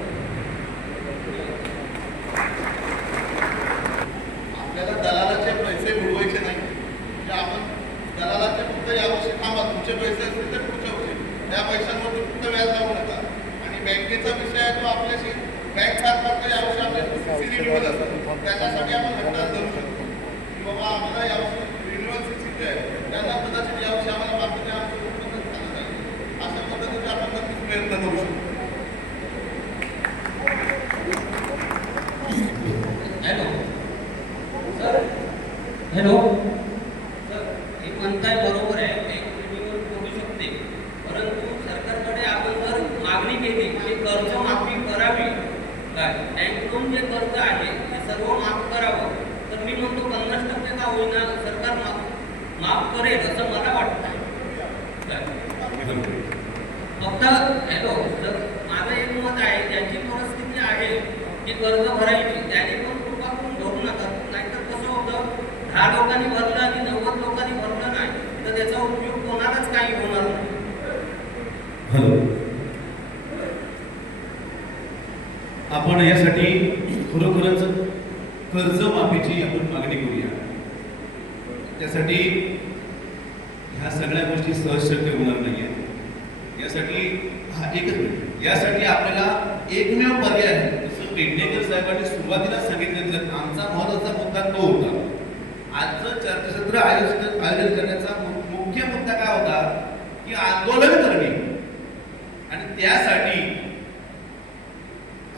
आपल्याला दलालाचे पैसे बुडवायचे नाही. म्हणजे आपण दलालाचे फक्त यावर्षी थांबा, तुमचे पैसे असतील तर पुढच्या वर्षी त्या पैशांवरती फक्त व्याज लावू नका. आणि बँकेचा विषय आहे तो आपल्याशी बँक काय करते यावर्षी आपल्या CC रिन्युअल असतं त्याच्यासाठी आपण हट्टात धरू शकतो की बाबा आम्हाला यावर्षी रिन्युअल CC जे आहे त्यांना कदाचित यावर्षी आम्हाला मागणी आमचं उत्पन्न झालं नाही अशा पद्धतीने आपण नक्कीच प्रयत्न करू शकतो. हॅलो सर, हॅलो सर, हे म्हणताय बरोबर आहे, एक रिन्युअल करू शकते, परंतु सरकारकडे आपण जर मागणी केली की कर्ज माफी करावी, काय बँकेकडून जे कर्ज आहे ते सर्व माफ करावं, तर मी म्हणतो 50% का होईना सरकार माफ करेल असं मला वाटतं. फक्त हॅलो सर, माझं एक मत आहे, ज्यांची परिस्थिती आहे की कर्ज भरायची त्याने पण कृपा करून भरू नका, नाहीतर कसं होतं 10 लोकांनी भरलं आणि 90 लोकांनी भरलं नाही तर त्याचा उपयोग कोणालाच काही होणार नाही. आपण यासाठी खरोखरच कर्जमाफीची आपण मागणी करूया. त्यासाठी ह्या सगळ्या गोष्टी सहज शक्य होणार नाहीये. यासाठी आपल्याला एकमेव पर्याय आहे, जसं पेडणेकर साहेबांनी सुरुवातीला सांगितलं, जर आमचा महत्वाचा मुद्दा तो होता. आजचं चर्चासत्र आयोजन करण्याचा मुख्य मुद्दा काय होता की आंदोलन करणे, आणि त्यासाठी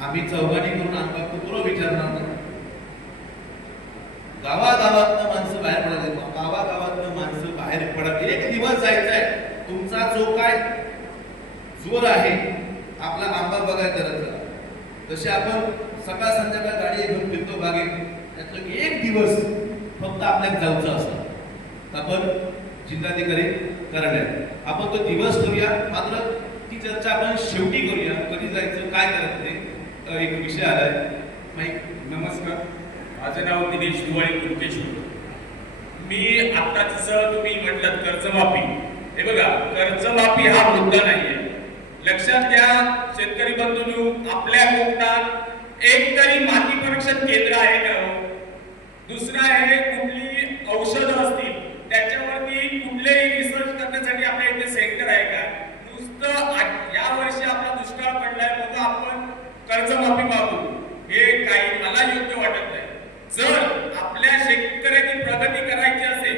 आम्ही चौघांनी करून आमचा पूर्ण विचारणार नाही. गावागावातनं माणसं बाहेर पडायचे, गावागावातनं माणसं बाहेर पडत एक दिवस जायचंय. तुमचा जो काय जोर आहे आपला आंबा बघायचा, जसे आपण सकाळ संध्याकाळ गाडी घेऊन फिरतो बागेत, त्यातलं एक दिवस फक्त आपल्याला जाऊचं असतं. आपण जिल्हाधिकारी करण्यात आपण तो दिवस ठेवूया, मात्र ती चर्चा आपण शेवटी करूया. कधी जायचं, काय करायचं, एक विषय आलाय. नमस्कार, माझं नाव दिनेश दिवाळी कुलकेश्वर. मी आता जसं तुम्ही म्हटलं कर्जमाफी, हे बघा कर्जमाफी हा मुद्दा नाहीये, लक्षात घ्या शेतकरी बंधूंनो. आपल्या कोकणात एक तरी माती परीक्षण केंद्र आहे का? दुसरं आहे कुठली औषधं असतील त्याच्यावरती कुठलेही रिसर्च करण्यासाठी आपल्या इथे सेंटर आहे का? नुसतं या वर्षी आपला दुष्काळ पडलाय मग आपण कर्जमाफी मागू, हे काही मला योग्य वाटत नाही. जर आपल्या शेतकऱ्याची प्रगती करायची असेल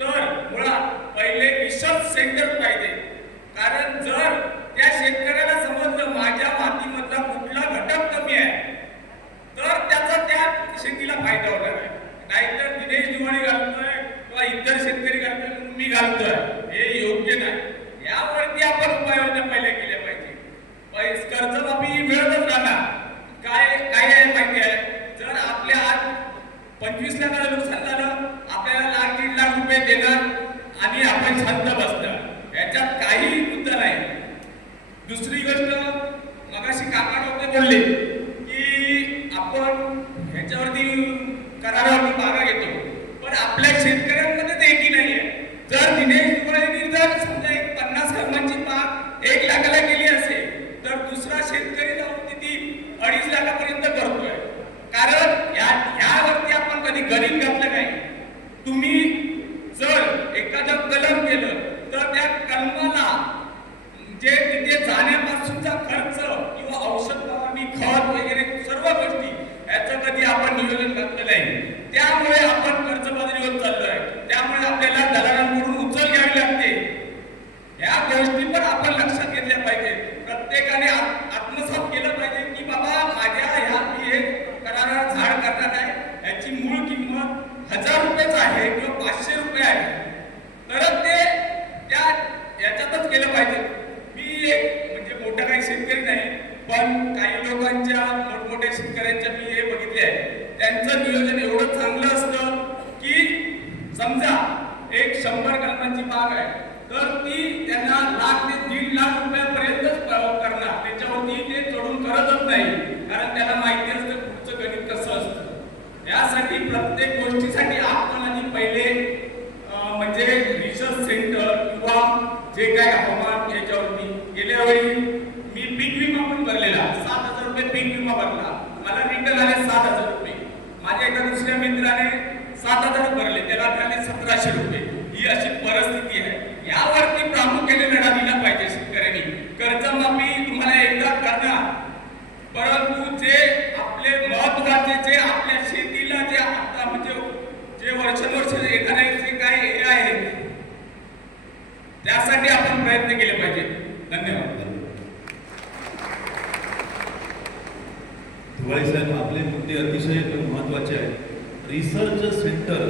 तर मुळात पहिले रिसर्च सेंटर पाहिजे. कारण जर त्या शेतकऱ्याला समजलं माझ्या मातीमधला कुठला घटक कमी आहे तर त्याचा त्या शेतीला फायदा होणार आहे. नाहीतर दिनेश दिवाळी घालतोय किंवा इतर शेतकरी घालतोय मी घालतोय, हे योग्य नाही. यावरती आपण उपाययोजना पहिले केल्या पाहिजे. कर्जमाफी मिळतच राहणार. काय आहे माहिती आहे, जर आपल्या आज 25 लाखाचं नुकसान झालं, आपल्याला लाख 1.5 लाख रुपये देणार आणि आपण शांत बसणार, याच्यात काही मुद्दा नाही. दुसरी गोष्ट, मगाशी काका डॉक्टर बोलले की आपण ह्याच्यावरती करारावरती बागा घेतो, पण आपल्या शेतकऱ्यांमध्ये ते एकी नाहीये. जर दिनेश दिवाळीने जर समजा एक 50 कर्मांची बाग 1 लाखाला केली असेल तर दुसरा शेतकरी जाऊन ती 2.5 लाखापर्यंत करतोय. कारण यावरती आपण कधी गणित घातलं नाही. तुम्ही जर एखादं कलम केलं तर त्या कलमाला जे तिथे जाण्यापासूनचा खर्च किंवा औषध फवारणी, खत वगैरे सर्व गोष्टी याचं कधी आपण नियोजन घातलं नाही. त्यामुळे आपण कर्जबाजारी होत चाललोय. त्यामुळे आपल्याला दलालांकडून उचल घ्यावी लागते. या गोष्टी पण आपण लक्षात घेतल्या पाहिजे. प्रत्येकाने आत्मसात केलं पाहिजे की बाबा माझ्या ह्या मी हे करारात झाड करणार आहे, याची मूळ किंमत 1000 रुपयेच आहे किंवा 500 रुपये आहे, तर ते त्या याच्यातच केलं पाहिजे. मी एक म्हणजे मोठा काही शेतकरी नाही, पण काही लोकांच्या मोठमोठ्या शेतकऱ्यांच्या मी हे बघितले आहे, त्यांचं नियोजन एवढं चांगलं असतं की समजा एक 100 कलमांची बाग आहे तर ती त्यांना लाख ते 1.5 लाख रुपयापर्यंतच करणार, त्याच्यावरती ते चढून करतच नाही. कारण त्याला माहिती असतं पुढचं गणित कसं असतं. यासाठी प्रत्येक गोष्टीसाठी आपण आधी पहिले म्हणजे रिसर्च सेंटर किंवा जे काय हवामान याच्यावरती. गेल्या वेळी मी पीक विमा पण भरलेला, 7,000 रुपये पीक विमा भरला, मला रिटर्न आले 7,000 रुपये. माझ्या एका दुसऱ्या मित्राने 7,000 भरले, त्याला मिळाले 1,700 रुपये. ही अशी परिस्थिती आहे. यावरती प्रामुख्याने लढा दिला पाहिजे शेतकऱ्यांनी. कर्जमाफी तुम्हाला एकदा करणार, परंतु जे आपले महत्व समाजाचे जे आपल्या शेतीला जे आता म्हणजे जे वर्षानुवर्ष येणारे जे काही हे आहे त्यासाठी आपण प्रयत्न केले पाहिजे. धन्यवाद. धुवाळे साहेब, आपले मुद्दे अतिशय महत्त्वाचे आहेत. रिसर्च सेंटर,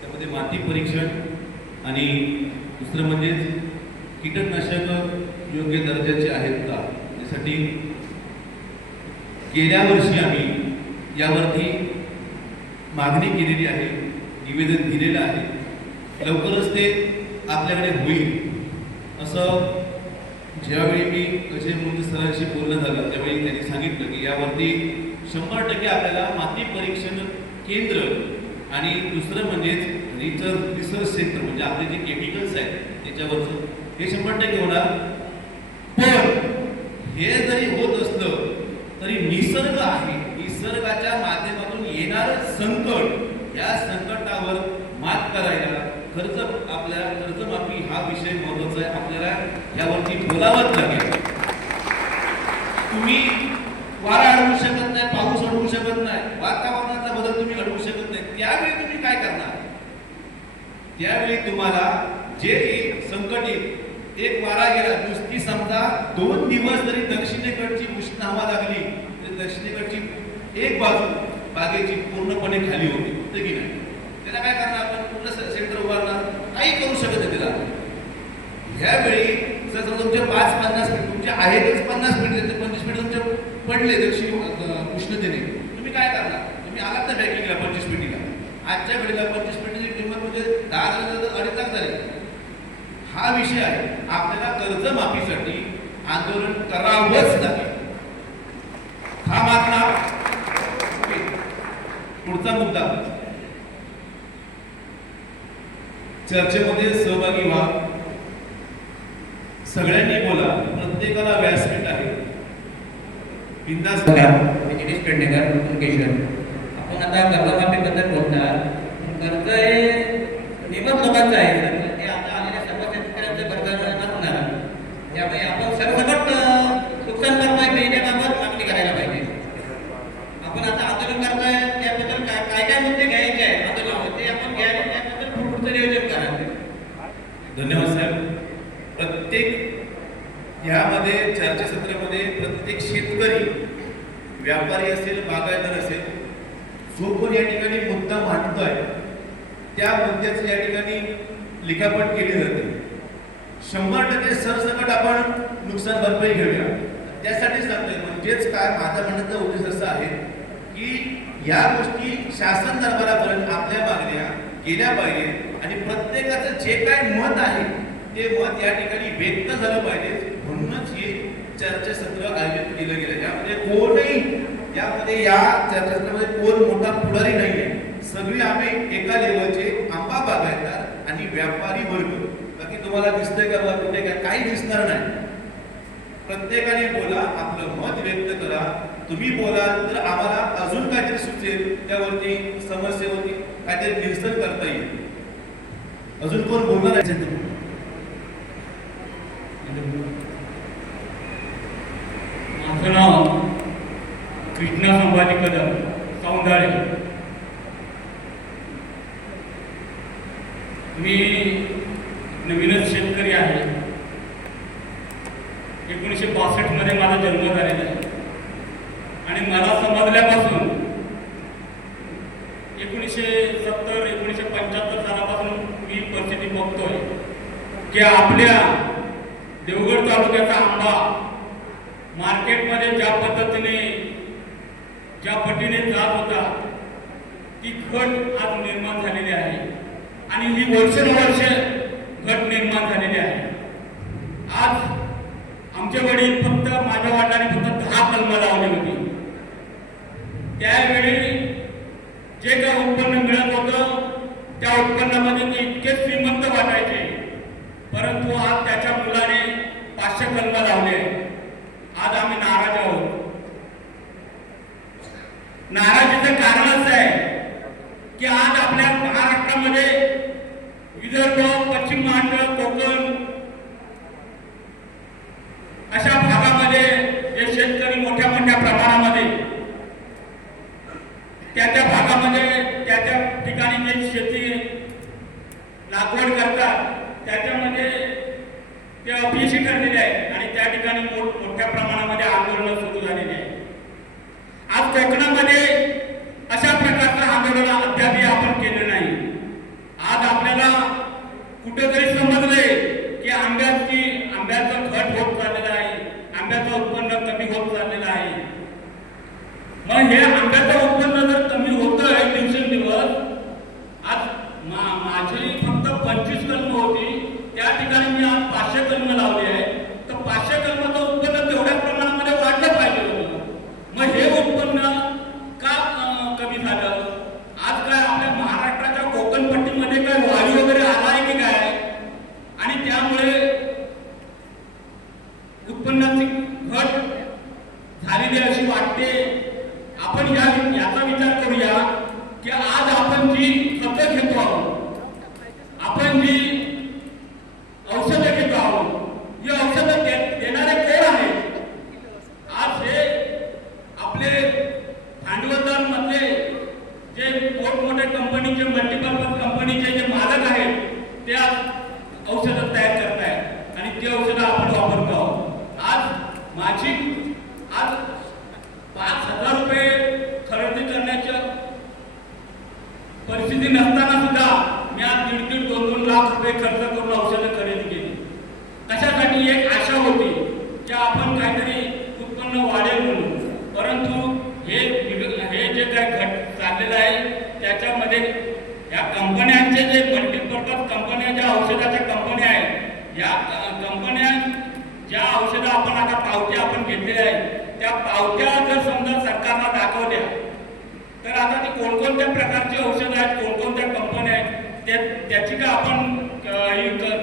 त्यामध्ये माती परीक्षण आणि दुसरं म्हणजे कीटकनाशक योग्य दर्जाचे आहेत का यासाठी गेल्या वर्षी आम्ही यावरती मागणी केलेली आहे, निवेदन दिलेलं आहे. लवकरच ते आपल्याकडे होईल असं ज्यावेळी मी कसे मुंडे सरांशी बोलणं झालं त्यावेळी त्यांनी सांगितलं की यावरती 100% आपल्याला माती परीक्षण केंद्र आणि दुसरं म्हणजे रिसर्च सेंटर म्हणजे आपले जे केमिकल्स आहेत त्याच्यावरचं हे 100% होणार. पण हे जरी होत असलं तरी निसर्ग आहे, निसर्गाच्या माध्यमातून येणारं संकट, या संकटावर मात करायला कर्जमाफी हा विषय महत्त्वाचा आहे. आपल्याला यावरती बोलावंच लागेल. तुम्ही वारा अडवू शकत नाही, पाऊस अडवू शकत नाही, वातावरणाचा बदल तुम्ही अडवू शकत नाही. त्यावेळी तुम्ही काय करणार? त्यावेळी तुम्हाला जे संकट येईल, एक वारा गेला, नुसती समजा 2 दिवस जरी दक्षिणेकडची उष्ण हवा लागली तर दक्षिणेकडची एक बाजू बागेची पूर्णपणे खाली होती, होते की नाही? त्याला काय करणार? आपण कुठलं सेंटर उभारणार? काही करू शकत नाही त्याला. ह्यावेळी जर समजा तुमचे 5-50 फीट तुमचे आहेतच 50 फीट 25 फीट तुमचे पडले दक्षिण उष्णतेने, तुम्ही काय करणार? तुम्ही आलात ना बँकिंगला 25 फीटीला. आजच्या वेळेला 25 फीटीची किंमत म्हणजे 10 झाली तर 2.5 लाख झाली. हा विषय आहे. आपल्याला कर्जमाफीसाठी आंदोलन करावंच लागेल. हा मागणा. पुढचा मुद्दा, चर्चेमध्ये सहभागी व्हा, सगळ्यांनी बोला, प्रत्येकाला व्यासपीठ आहे. बिनधास्त मी दिनेश पेडणेकर, कुणकेश्वर. आपण आता कर्जमाफीबद्दल बोलणार. कर्ज हे नियमित लोकांचं आहे, ते आता आलेल्या सर्व शेतकऱ्यांचं कर्ज नसणार. त्यामुळे आपण सर्वसकट नुकसान भरपाई मिळण्याबाबत मागणी करायला पाहिजे. आपण आता आंदोलन करतोय त्याबद्दल काय काय मुद्दे घ्यायचे आहे आंदोलनामध्ये ते आपण घ्यायला, त्याबद्दल पुढचं नियोजन करा. धन्यवाद साहेब. प्रत्येक यामध्ये चर्चासत्रामध्ये प्रत्येक शेतकरी, व्यापारी असेल, बागायतदार असेल, जो कोण या ठिकाणी मुद्दा मांडतोय त्या मुद्द्याचं या ठिकाणी लिखापट केली जाते. 100% सरसकट आपण नुकसान भरपाई घेऊया. त्यासाठी सांगतोय, म्हणजेच काय माझा म्हणण्याचा उद्देश असा आहे की या गोष्टी शासन दरबारापर्यंत आपल्या मागण्या गेल्या पाहिजे आणि प्रत्येकाचं जे काय मत आहे ते मत या ठिकाणी व्यक्त झालं पाहिजे. म्हणूनच हे चर्चासत्र आयोजित केलं गेलं. यामध्ये कोणही या चर्चासत्रामध्ये कोण मोठा पुढारी नाहीये. सगळी आम्ही एका लेवलचे आंबा बागायतदार आणि व्यापारी वर्ग. बाकी तुम्हाला दिसतंय का बा कुठे काय? काही दिसणार नाही. प्रत्येकाने बोला, आपलं मत व्यक्त करा. तुम्ही बोलाल तर आम्हाला अजून काहीतरी सुचेल, त्यावरती समस्येवरती काहीतरी निरसन करता येईल. अजून कोण बोलणार आहे? माझं नाव कृष्णा संभाजी कदम, सौंदाळे. मी नवीनच शेतकरी आहे. 1962 मध्ये माझा जन्म झालेला आहे आणि मला समजल्यापासून 1970-1975 सालापासून मी परिस्थिती बघतोय की आपल्या देवगड तालुक्याचा आंबा मार्केटमध्ये ज्या पद्धतीने ज्या पटीने जात होता ती घट आज निर्माण झालेली आहे आणि ही वर्षानुवर्ष घट निर्माण झालेली आहे. आज आमचे वडील फक्त माझ्या वडिलांनी फक्त 10 कलमं लावली होती. त्यावेळी जे काही उत्पन्न मिळत होतं त्या उत्पन्नामध्ये ते इतके श्रीमंत वाटायचे, परंतु आज त्याच्या मुलाने 500 कलमं लावले. आज आम्ही नाराज आहोत. नाराजीचं कारण असं आहे की आज आपल्या महाराष्ट्रामध्ये विदर्भ, पश्चिम महाराष्ट्र, कोकण अशा भागामध्ये जे शेतकरी मोठ्या मोठ्या प्रमाणामध्ये मोठ्या प्रमाणामध्ये आंदोलनं सुरू झालेली आहे. आज कोकणामध्ये अशा प्रकारचं आंदोलन अद्यापही आपण केलं नाही. आज आपल्याला कुठेतरी समजले की आंब्याचं घट होत चाललेलं आहे, आंब्याचं उत्पन्न कमी होत चाललेलं आहे. मग हे आंब्याचं उत्पन्न जर कमी होतं आहे दिवसेंदिवस, आज माझी फक्त 25 कलमं होती, त्या ठिकाणी मी आज 500 कलमं लावली आहे. तर 500 कलमाचं उत्पन्न तेवढ्या प्रमाणामध्ये वाढलं पाहिजे होतं. मग हे उत्पन्न का कमी झालं? आज काय आपल्या महाराष्ट्राच्या कोकणपट्टीमध्ये काय वायू वगैरे आला आहे की काय? आणि त्यामुळे उत्पन्नाची घट झालेली अशी वाटते. आपण याचा विचार करूया की आज आपण जी खतं घेतो आहोत, आपण जी औषधं घेतो आहोत, ही औषधं देणारे कोण आहेत? आज हे आपले भांडवलदारांमधले जे मोठमोठ्या कंपनीचे, मल्टीपर्पज कंपनीचे जे मालक आहेत, ते आज औषधं तयार करत आहेत आणि ते औषधं आपण वापरतो आहोत. आज 5,000 रुपये खरेदी करण्याच्या परिस्थिती नसताना सुद्धा मी आज 1.5-2 लाख रुपये खर्च करून औषधं खरेदी केली. कशासाठी? एक आशा होती की आपण काहीतरी उत्पन्न वाढेल म्हणून. परंतु हे जे काही घट चाललेलं आहे त्याच्यामध्ये या कंपन्यांचे जे मल्टीपर्पज कंपन्या, ज्या औषधाच्या कंपन्या आहेत, या कंपन्या ज्या औषधं आपण आता पावत्या आपण घेतलेल्या आहेत, त्या पावत्या जर समजा सरकारला दाखवल्या तर आता ती कोणकोणत्या प्रकारची औषधं आहेत, कोणकोणत्या कंपन्या आहेत, त्याची का आपण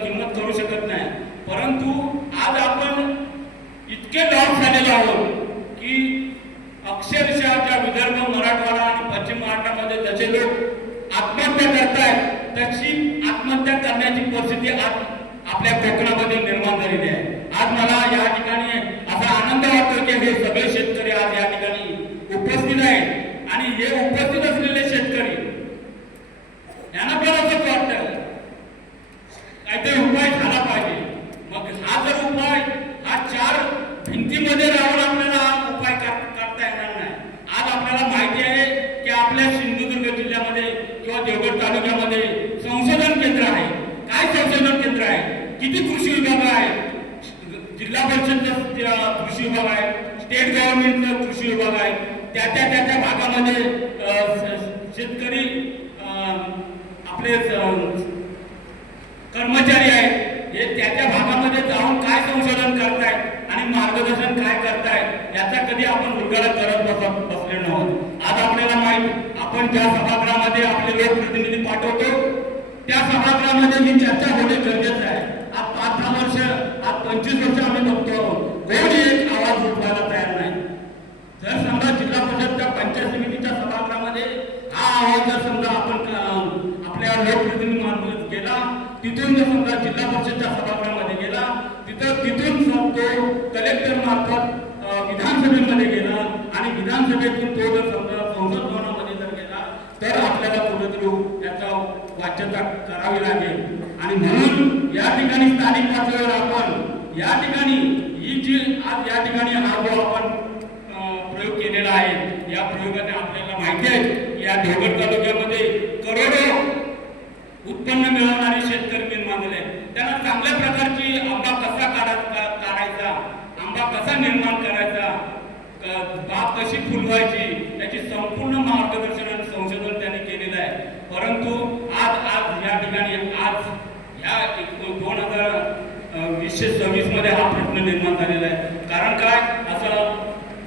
किंमत करू शकत नाही. परंतु आज आपण इतके लॉस झालेलो आहोत की अक्षरशः ज्या विदर्भ, मराठवाडा आणि पश्चिम महाराष्ट्रामध्ये जसे लोक आत्महत्या करतायत, तशी आत्महत्या करण्याची परिस्थिती आज आपल्या कोकणामध्ये निर्माण झालेली आहे. आज मला या ठिकाणी असा आनंद वाटतो की हे सगळे शेतकरी आज या ठिकाणी उपस्थित आहेत आणि हे उपस्थित असलेले शेतकरी यांना पण असंच वाटतं काहीतरी उपाय झाला पाहिजे. मग हा जर उपाय हा 4 भिंतीमध्ये राहून आपल्याला हा उपाय करता येणार नाही. आज आपल्याला माहिती आहे की आपल्या सिंधुदुर्ग जिल्ह्यामध्ये किंवा देवगड तालुक्यामध्ये संशोधन केंद्र आहे. काय संशोधन केंद्र आहे? किती कृषी विभाग आहे? जिल्हा परिषदचा कृषी विभाग आहे, स्टेट गव्हर्नमेंटचा कृषी विभाग आहे. त्या भागामध्ये शेतकरी आपले कर्मचारी आहेत, हे त्या भागामध्ये जाऊन काय संशोधन करतायत आणि मार्गदर्शन काय करतायत याचा कधी आपण उलगडा करत बसले नव्हतो. आज आपल्याला माहित, आपण ज्या सभागृहामध्ये आपले लोकप्रतिनिधी पाठवतो त्या सभागृहामध्ये ही चर्चा होणे गरजेचं आहे. आज 5-10 वर्ष, आज 25 वर्ष आम्ही बघतो आहोत, कोणी एक आवाज उठवायला तयार नाही. जर समजा जिल्हा परिषदच्या पंचायत समितीच्या सभागृहामध्ये हा आवाज जर समजा आपण आपल्या लोकप्रतिनिधी मार्फत गेला, तिथून जर समजा जिल्हा परिषदच्या सभागृहामध्ये गेला, तिथून तो कलेक्टर मार्फत विधानसभेमध्ये गेला आणि विधानसभेतून तो जर समजा संसद भवनामध्ये जर गेला तर आपल्याला कुठेतरी याचा वाच्यता करावी लागेल. आणि म्हणून या ठिकाणी स्थानिक पातळीवर आपण या ठिकाणी ही जी आज या ठिकाणी हा जो आपण प्रयोग केलेला आहे, या प्रयोगाने आपल्याला माहिती आहे की या देवगड तालुक्यामध्ये करोडो उत्पन्न मिळवणारे शेतकरी निर्माण झाले. त्यांना चांगल्या प्रकारची आंबा कसा काढायचा, आंबा कसा निर्माण करायचा, बाग कशी फुलवायची, याची संपूर्ण मार्गदर्शन आणि संशोधन त्यांनी केलेलं आहे. परंतु आज या ठिकाणी आज ह्या 2020-26 मध्ये हा प्रश्न निर्माण झालेला आहे. कारण काय, असं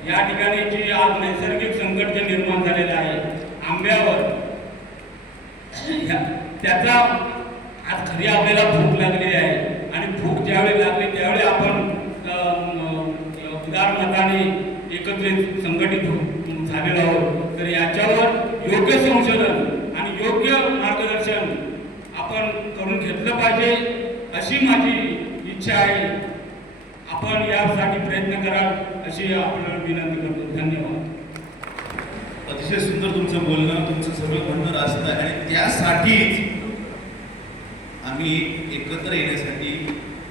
या ठिकाणी जी आज नैसर्गिक संकट जे निर्माण झालेलं आहे आंब्यावर, त्याचा आज खरी आपल्याला भूक लागलेली आहे. आणि भूक ज्यावेळी लागली त्यावेळी आपण उदार मताने एकत्रित संघटित झालेलो आहोत. तर याच्यावर योग्य संशोधन आणि योग्य मार्गदर्शन आपण करून घेतलं पाहिजे अशी माझी इच्छा आहे. आपण यासाठी प्रयत्न कराल अशी आपल्याला विनंती करतो. धन्यवाद. अतिशय सुंदर तुमचं बोलणं, तुमचं सगळं म्हणणं रास्त आहे आणि त्यासाठीच आम्ही एकत्र येण्यासाठी,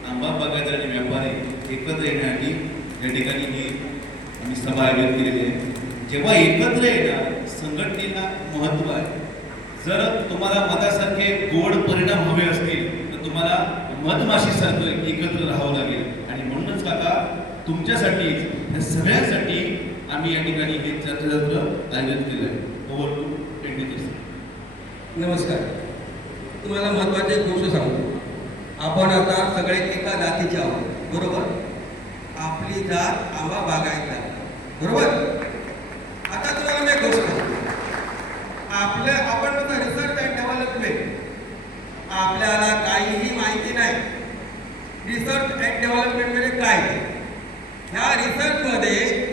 आंबा बागायतदार आणि व्यापारी एकत्र येण्यासाठी या ठिकाणी ही आम्ही सभा आयोजित केलेली आहे. जेव्हा एकत्र येणार संघटनेला महत्त्व आहे. जर तुम्हाला मधासारखे गोड परिणाम हवे असतील तर तुम्हाला मधमाशीसारखं एकत्र राहावं लागेल. आणि म्हणूनच काका तुमच्यासाठी या सगळ्यांसाठी आम्ही या ठिकाणी हे चर्चासत्र आयोजित केलं आहे. Over to pending. नमस्कार. तुम्हाला महत्त्वाची एक गोष्ट सांगतो. आपण आता सगळे एका जातीचे आहोत, बरोबर? आपली जात आंबा बागायतदार, बरोबर? आता तुम्हाला मी एक गोष्ट सांगतो. आपण आता रिसर्च अँड डेव्हलपमेंट, आपल्याला काहीही माहिती नाही. रिसर्च अँड डेव्हलपमेंट म्हणजे काय? ह्या रिसर्चमध्ये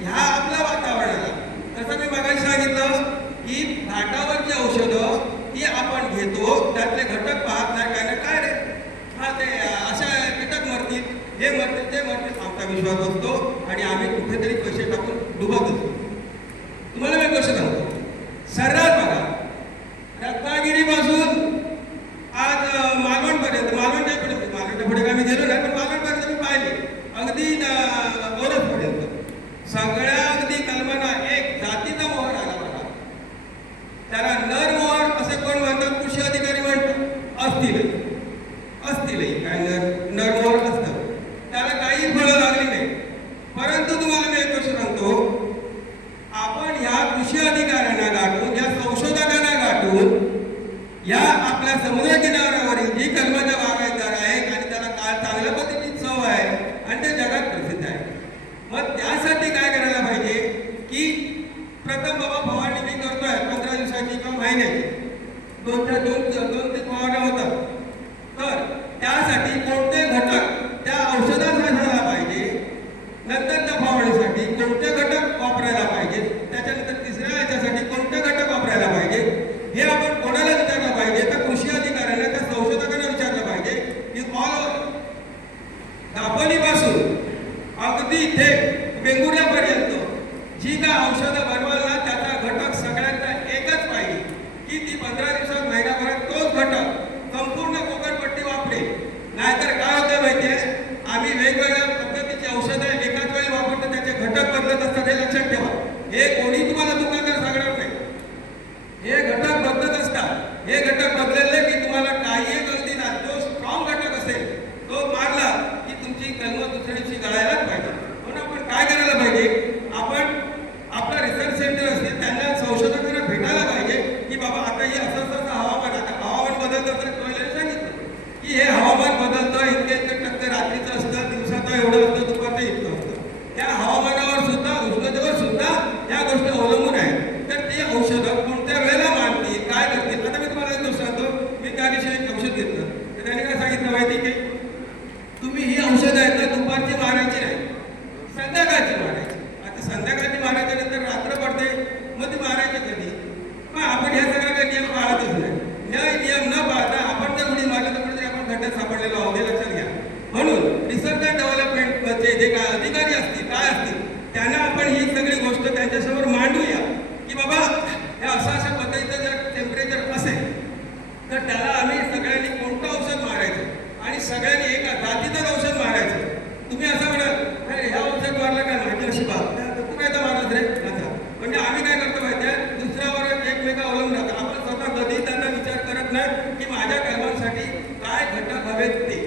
ह्या आपल्या वातावरणाला, तसं मी मागाशी सांगितलं की घाटावरची औषधं ही आपण घेतो, त्यातले घटक पाहत नाही, काय नाही, काय रे हा ते अशा कीटक मरतील, हे मरतील, ते मरतील, आमचा विश्वास असतो आणि आम्ही कुठेतरी पैसे टाकून डुबत असतो. तुम्हाला मी गोष्ट सांगतो. सर्रात बघा, रत्नागिरीपासून आज मालवणच्या पुढे काय मी गेलो नाही, पण मालवणपर्यंत मी पाहिले, अगदी ओरसपर्यंत सगळ्या अगदी कल्पना एक जातीचा मोहर आला बघा. त्याला नर मोहर असे कोण म्हणतात? कृषी अधिकारी म्हणतात. असतीलही काय नर मोहर असतं. त्याला काही फळं लागली नाही. परंतु तुम्हाला मी एक गोष्ट सांगतो, आपण ह्या कृषी अधिकाऱ्यांना गाठून, या संशोधकांना गाठून, या आपल्या समुद्र किनाऱ्यावरील जी कलमाच्या बागायतदार आहेत आणि त्याला चांगल्या पद्धतीची चव आहे आणि ते जगात प्रसिद्ध आहे. मग त्यासाठी काय करायला पाहिजे की प्रथम बाबा फवारणी मी करतोय 15 दिवसाची किंवा महिन्याची, दोन ते फवारण्या होतात. तर त्यासाठी कोणते घटक त्या औषधात घालायला पाहिजे, नंतर त्या फवारणीसाठी कोणते घटक वापरायला पाहिजे, त्याच्यानंतर तिसऱ्या याच्यासाठी कोणते घटक वापरायला पाहिजे, हे आपण कोणाला विचारलं पाहिजे? तर कृषी अधिकाऱ्यांना, त्या संशोधकांना विचारलं पाहिजे की ऑल ओव्हर दापोलीपासून अगदी थेट वेंगुर्ल्यापर्यंत जी काय औषधं बनवाल ना, त्याचा घटक सगळ्यांचा एकच पाहिजे की ती 15 दिवसात, महिनाभरात तोच घटक संपूर्ण कोकणपट्टी वापरेल. नाहीतर काय होतं माहितीये, आम्ही वेगवेगळ्या पद्धतीची औषधं एकाच वेळी वापरतो, त्याचे घटक बदलत असतात. हे लक्षात ठेवा. हे कोणी तुम्हाला दुकानदार सांगणार नाही. हे घटक बदलत असतात. हे घटक बदलले की तुम्हाला काही एक अगदी जो स्ट्रॉंग घटक असेल तो मारला की तुमची कलम दुसऱ्याची गळायलाच पाहिजे. म्हणून आपण काय करायला पाहिजे? आपण आपला रिसर्च सेंटर असतील त्यांना, संशोधकांना भेटायला पाहिजे की बाबा आता हे असं हवामान, आता हवामान बदलतं, तर पहिल्याने सांगितलं की हे हवामान बदलतं, इतके टक्के रात्रीचं असतं, दिवसाचं एवढं असतं, दुपारचं इतकं असतं. त्या हवामानावर सुद्धा, उष्णतेवर सुद्धा या गोष्टी अवलंबून आहेत. तर ते औषधं कोणत्या वेळेला मारतील, काय करतील? आता मी तुम्हाला एक गोष्ट सांगतो. मी त्या दिवशी एक औषध घेतलं, तर त्याने काय सांगितलं माहिती की तुम्ही ही औषधं आहेत ना दुपारची मारायची नाही, संध्याकाळची मारायची. आता संध्याकाळची मारायच्यानंतर रात्र पडते, मग ती मारायची कधी? मग आपण ह्या सगळ्या काही नियम पाळतच नाही. नियम न पाळता आपण जर उडी मारलं तर कुठेतरी आपण खड्ड्यात सापडलेलो आहोत, हे लक्षात घ्या. म्हणून रिसर्च अँड डेव्हलपमेंटचे जे काय अधिकारी असतील, काय असतील, त्यांना आपण ही सगळी गोष्ट त्यांच्यासमोर मांडूया की बाबा हे अशा पद्धतीचं जर टेम्परेचर असेल तर त्याला आम्ही सगळ्यांनी कोणतं औषध मारायचं आणि सगळ्यांनी एका जातीचं औषध मारायचं. तुम्ही असं म्हणाल, अरे ह्या औषध मारलं काय, माहिती अशी बाब तू काय तर मारलंच रे अच्छा. म्हणजे आम्ही काय करतो माहिती आहे, दुसऱ्यावर एकमेका अवलंबून राहतो. आपण स्वतः कधी त्यांना विचार करत नाही की माझ्या कलमांसाठी काय घटक हवेत ते.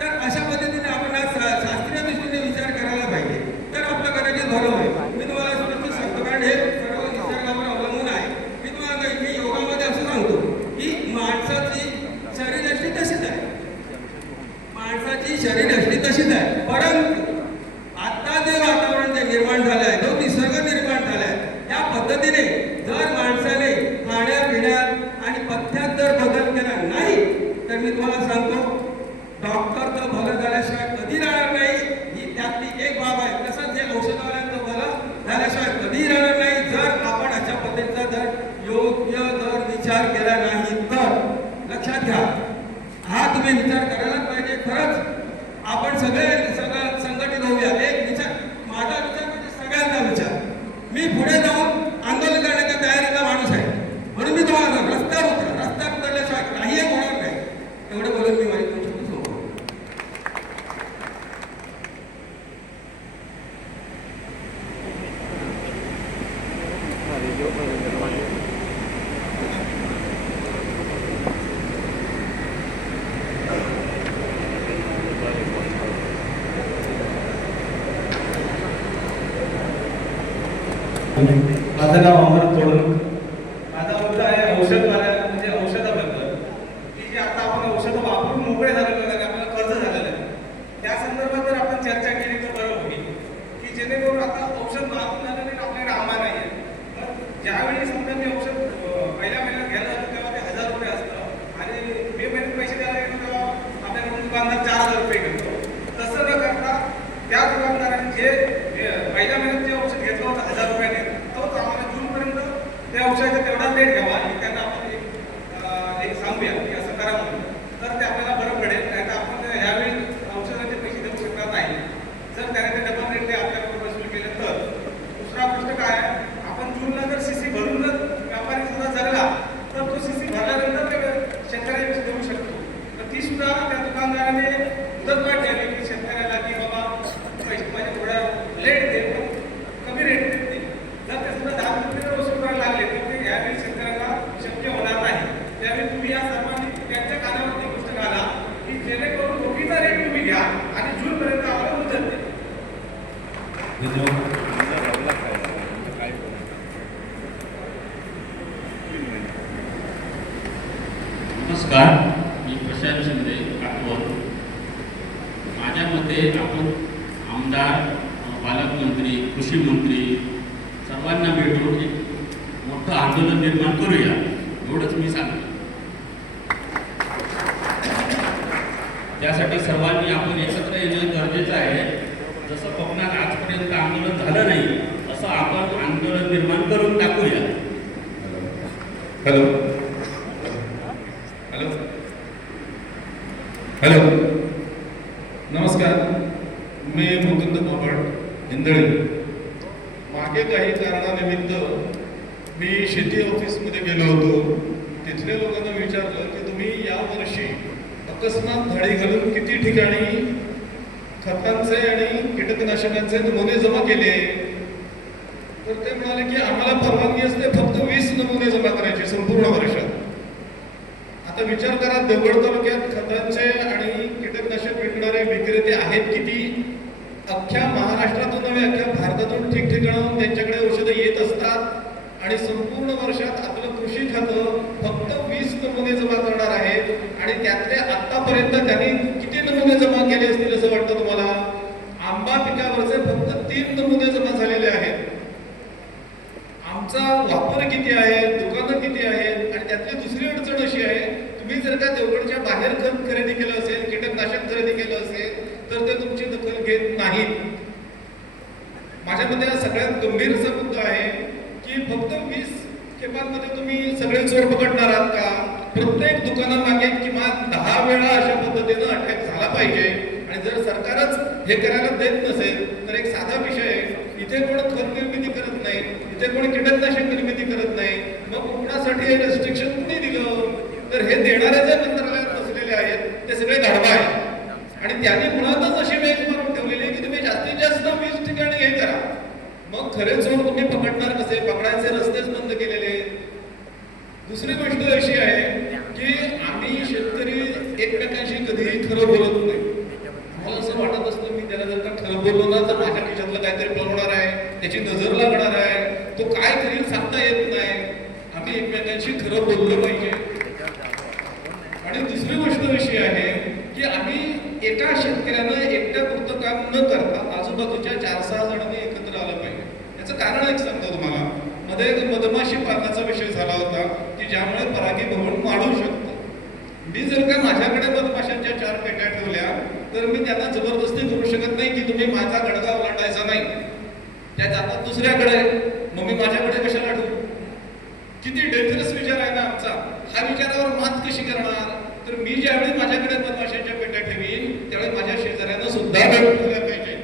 तर अशा पद्धतीने आपण आज शास्त्रीय दृष्टीने विचार करायला पाहिजे, तर आपलं कदाचित भलं होईल. मी तुम्हाला स्पष्ट सांगतो, कारण हे सर्व निसर्गावर अवलंबून आहे. मी योगामध्ये असं सांगतो की माणसाची शरीरयष्टी तशीच आहे, माणसाची शरीरयष्टी तशीच आहे, परंतु माझं नाव अमर तोडणकर. माझा मुद्दा आहे औषधवाल्या म्हणजे औषधाबद्दल, की जे आता आपण औषधं वापरून मोकळे झालेलो आहे, आपल्याला कर्ज झालेलं आहे, त्या संदर्भात जर आपण चर्चा केली तर बरं होईल, की जेणेकरून आता औषध वापरून झालेलं आपल्याकडे आंबा नाही आहे. तर ज्यावेळी समजा ते औषध पहिल्या महिन्यात घ्यायला जातं तेव्हा ते 1000 रुपये असतं आणि मे महिन्यात पैसे द्यायला येतो तेव्हा आपल्याकडून दुकानदार 4000 रुपये घेतो. तसं न करता त्या दुकानदारांनी जे पहिल्या महिन्यात जे औषध घेतलं होतं 1000 रुपयाने, तोच आम्हाला जूनपर्यंत त्या औषधाचा तेवढा रेट घ्यावा आणि त्यांना आपण एक सांगूया की असं करा म्हणून, तर ते आपल्याला बरं पडेल. नाही तर आपण ह्यावेळी औषधाचे पैसे देऊ शकणार नाही जर त्याने ते डबल रेट आपल्याकडून वसूल केले तर. दुसरा गोष्ट काय आहे, आपण जूनला जर सीसी भरून जर व्यापारी सुद्धा जगला तर तो सीसी भरल्यानंतर ते शेतकऱ्याला देऊ शकतो. तर ती सुद्धा त्या दुकानदाराने मुदतवाढ द्यावी की शेतकऱ्याला की बाबा पैसे माझे थोड्या लेट दे पण कमी रेट देते. जर ते सुद्धा 10 रुपये वसूल करायला लागले तर ते यावेळी शेतकऱ्याला शक्य होणार नाही. त्यावेळी तुम्ही या सर्वांनी त्यांच्या कानावरती गोष्ट घाला की जेणेकरून रोखीचा रेट तुम्ही घ्या आणि जूनपर्यंत आम्हाला मुदत द्या. नमस्कार, मी प्रशांत शिंदे आठवण. माझ्या मते आपण आमदार, पालकमंत्री, कृषी मंत्री सर्वांना भेटून एक मोठं आंदोलन निर्माण करूया, एवढंच मी सांगतो. त्यासाठी सर्वांनी आपण एकत्र येणं गरजेचं आहे. जसं कोकणात आजपर्यंत आंदोलन झालं नाही असं आपण आंदोलन निर्माण करून टाकूया. हॅलो हॅलो हॅलो नमस्कार, मी मुकुंद पोपट इंदळे. मागे काही कारणानिमित्त मी शेती ऑफिसमध्ये गेलो होतो. तिथल्या लोकांना विचारलं की तुम्ही यावर्षी अकस्मात धाडी घालून किती ठिकाणी खतांचे आणि कीटकनाशकांचे नमुने जमा केले. तर ते म्हणाले की आम्हाला परवानगी असते फक्त 20 नमुने जमा करायचे संपूर्ण वर्षात. आता विचार करा, देवगड तालुक्यात खतांचे आणि कीटकनाशक विकणारे विक्रेते आहेत किती? अख्ख्या महाराष्ट्रातून नव्हे अख्ख्या भारतातून ठिकठिकाणाहून त्यांच्याकडे औषधं येत असतात आणि संपूर्ण वर्षात आपलं कृषी खातं फक्त 20 नमुने जमा करणार आहे. आणि त्यातले आतापर्यंत त्यांनी किती नमुने जमा केले असतील असं वाटतं तुम्हाला? आंबा पिकावरचे फक्त 3 नमुने जमा झालेले आहेत. आमचा वापर किती आहे, दुकानं किती आहेत? आणि त्यातली दुसरी अडचण अशी आहे, तुम्ही जर का देवगडच्या बाहेर खत खरेदी केलं असेल, कीटकनाशक खरेदी केलं असेल तर ते तुमची दखल घेत नाहीत. माझ्या मते हा सगळ्यात गंभीर असा मुद्दा आहे की फक्त 20 खेपांमध्ये तुम्ही सगळे चोर पकडणार आहात का? प्रत्येक दुकानामागे किमान 10 वेळा अशा पद्धतीनं अटॅक झाला पाहिजे. आणि जर सरकारच हे करायला देत नसेल तर एक साधा विषय आहे, इथे कोण खत निर्मिती करत नाही, इथे कोण कीटकनाशक निर्मिती करत नाही, मग कुणासाठी हे रेस्ट्रिक्शन कुणी दिलं? तर हे देणारे जे मंत्रालयात बसलेले आहेत ते सगळे गाढवा आहेत. आणि त्यांनी मुळातच अशी वेळ मारून ठेवलेली आहे की तुम्ही जास्तीत जास्त 20 ठिकाणी हे करा. मग खरे चोर तुम्ही पकडणार कसे? पकडायचे रस्तेच बंद केलेले आहेत. दुसरी गोष्ट अशी आहे की आम्ही शेतकरी एकमेकांशी कधीही खरं बोलत नाही. मला असं वाटत असतं मी त्याला जर का खरं बोललो ना तर माझ्या खिशातलं काहीतरी पळवणार आहे, त्याची नजर लागणार आहे, तो काय करील सांगता येत नाही. आम्ही एकमेकांशी खरं बोललं पाहिजे. आणि दुसरी गोष्ट अशी आहे की आम्ही एका शेतकऱ्यानं एकट्या पुरतं काम न करता आजूबाजूच्या 4-6 जणांनी एकत्र आलं पाहिजे. याचं कारण एक सांगतो तुम्हाला. मध्ये एक मधमाशी पालनाचा विषय झाला होता की ज्यामुळे परागीभवन वाढू शकतं. मी जर का माझ्याकडे मधमाशांच्या 4 पेट्या ठेवल्या तर मी त्यांना जबरदस्ती करू शकत नाही की तुम्ही माझा गडगा ओलांडायचा नाही. त्या जातात दुसऱ्याकडे, मग मी माझ्याकडे कशाला ठेवू? किती डेंजरस विचार आहे ना आमचा. हा विचारावर मात कशी करणार? तर मी ज्यावेळी माझ्याकडे मधमाशांच्या पेट्या ठेवीन त्यावेळी माझ्या शेजाऱ्यांना सुद्धा ठेवल्या पाहिजे.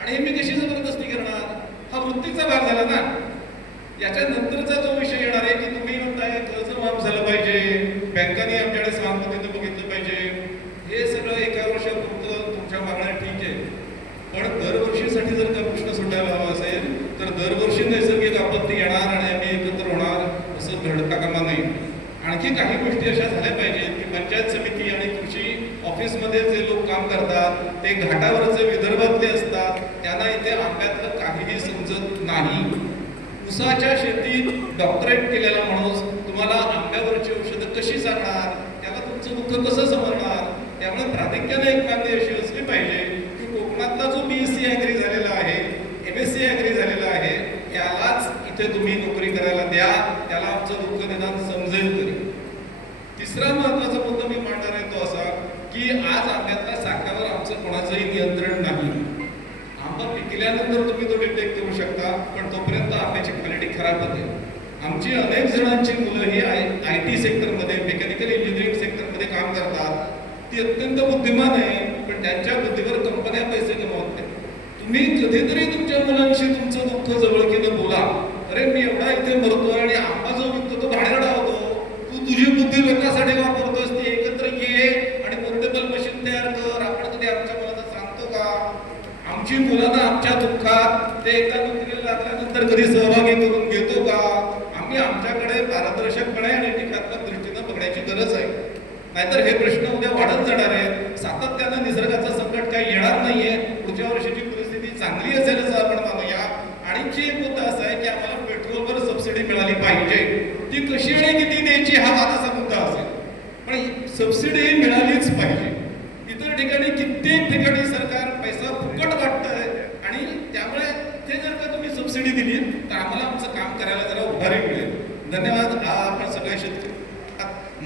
आणि हे मी कशी जबरदस्ती करणार? हा वृत्तीचा भाग झाला ना. याच्यानंतरचा जो विषय येणार आहे की तुम्ही म्हणताय कर्ज माफ झालं पाहिजे, बँकांनी आमच्याकडे सहानुभूतीनं बघितलं पाहिजे. हे सगळं एका वर्षापुरतं तुमच्या मागण्या ठीक आहे, पण दरवर्षीसाठी जर का प्रश्न सुटायला हवा असेल तर दरवर्षी नैसर्गिक आपत्ती येणार आणि आम्ही एकत्र होणार असं घडता कामा नये. आणखी काही गोष्टी अशा झाल्या पाहिजेत की पंचायत समिती आणि कृषी ऑफिसमध्ये जे लोक काम करतात ते घाटावरचे विदर्भातले असतात, त्यांना इथे आंब्यातलं काहीही समजत नाही. ऊसाच्या शेतीत डॉक्टरेट केलेला माणूस तुम्हाला आंब्यावरची औषधं कशी सांगणार, त्याला तुमचं दुःख कसं समजणार? त्यामुळे प्राधिक्याने एक मागणी अशी असली पाहिजे की कोकणातला जो BSc ॲग्री झालेला आहे, MSc ॲग्री झालेला आहे, त्यालाच इथे तुम्ही नोकरी करायला द्या, त्याला आमचं दुःख निदान समजेल तरी. तिसरा महत्वाचा मुद्दा मी मांडणार आहे तो असा की आज आंब्यातल्या साठ्यावर आमचं कोणाचंही नियंत्रण नाही. आंबा पिकल्यानंतर तुम्ही तो डिटेक्ट देऊ शकता, पण तोपर्यंत आंब्याची क्वालिटी खराब होते. आमची अनेक जणांची मुलं ही IT सेक्टरमध्ये, मेकॅनिकल इंजिनिअरिंग सेक्टरमध्ये काम करतात. ती अत्यंत बुद्धिमान आहे, पण त्यांच्या बुद्धीवर कंपन्या पैसे कमवत नाही. तुम्ही कधीतरी तुमच्या मुलांशी तुमचं दुःख जवळकीनं बोला. अरे मी एवढा इथे मरतोय आणि आंबा जो विकतो तो भाड्याकडा होतो, तू तुझी बुद्धी लोकांसाठी वापरतोस, ती एकत्र ये आणि पोर्टेबल मशीन तयार कर. आपण कधी आमच्या मुलांना सांगतो का? आमची मुलांना आमच्या दुःखात ते एका नोकरीला लागल्यानंतर कधी सहभागी करून घेतो का? आम्ही आमच्याकडे पारदर्शकपणे आणि टीकात्मक दृष्टीनं बघण्याची गरज आहे. नाहीतर हे प्रश्न उद्या वाढत जाणार आहे. सातत्यानं निसर्गाचं संकट काही येणार नाहीये. पुढच्या वर्षीची परिस्थिती चांगली असेल असं आपण मानूया. आणखी एक मुद्दा असा आहे की आम्हाला पेट्रोलवर सबसिडी मिळाली पाहिजे. ती कशी आणि किती द्यायची हा माझा मुद्दा असेल, पण सबसिडी मिळालीच पाहिजे. इतर ठिकाणी कित्येक ठिकाणी सरकार पैसा फुकट वाटतंय आणि त्यामुळे ते जर का तुम्ही सबसिडी दिली तर आम्हाला आमचं काम करायला जरा उभारी मिळेल. धन्यवाद. आपण सगळे शेतकरी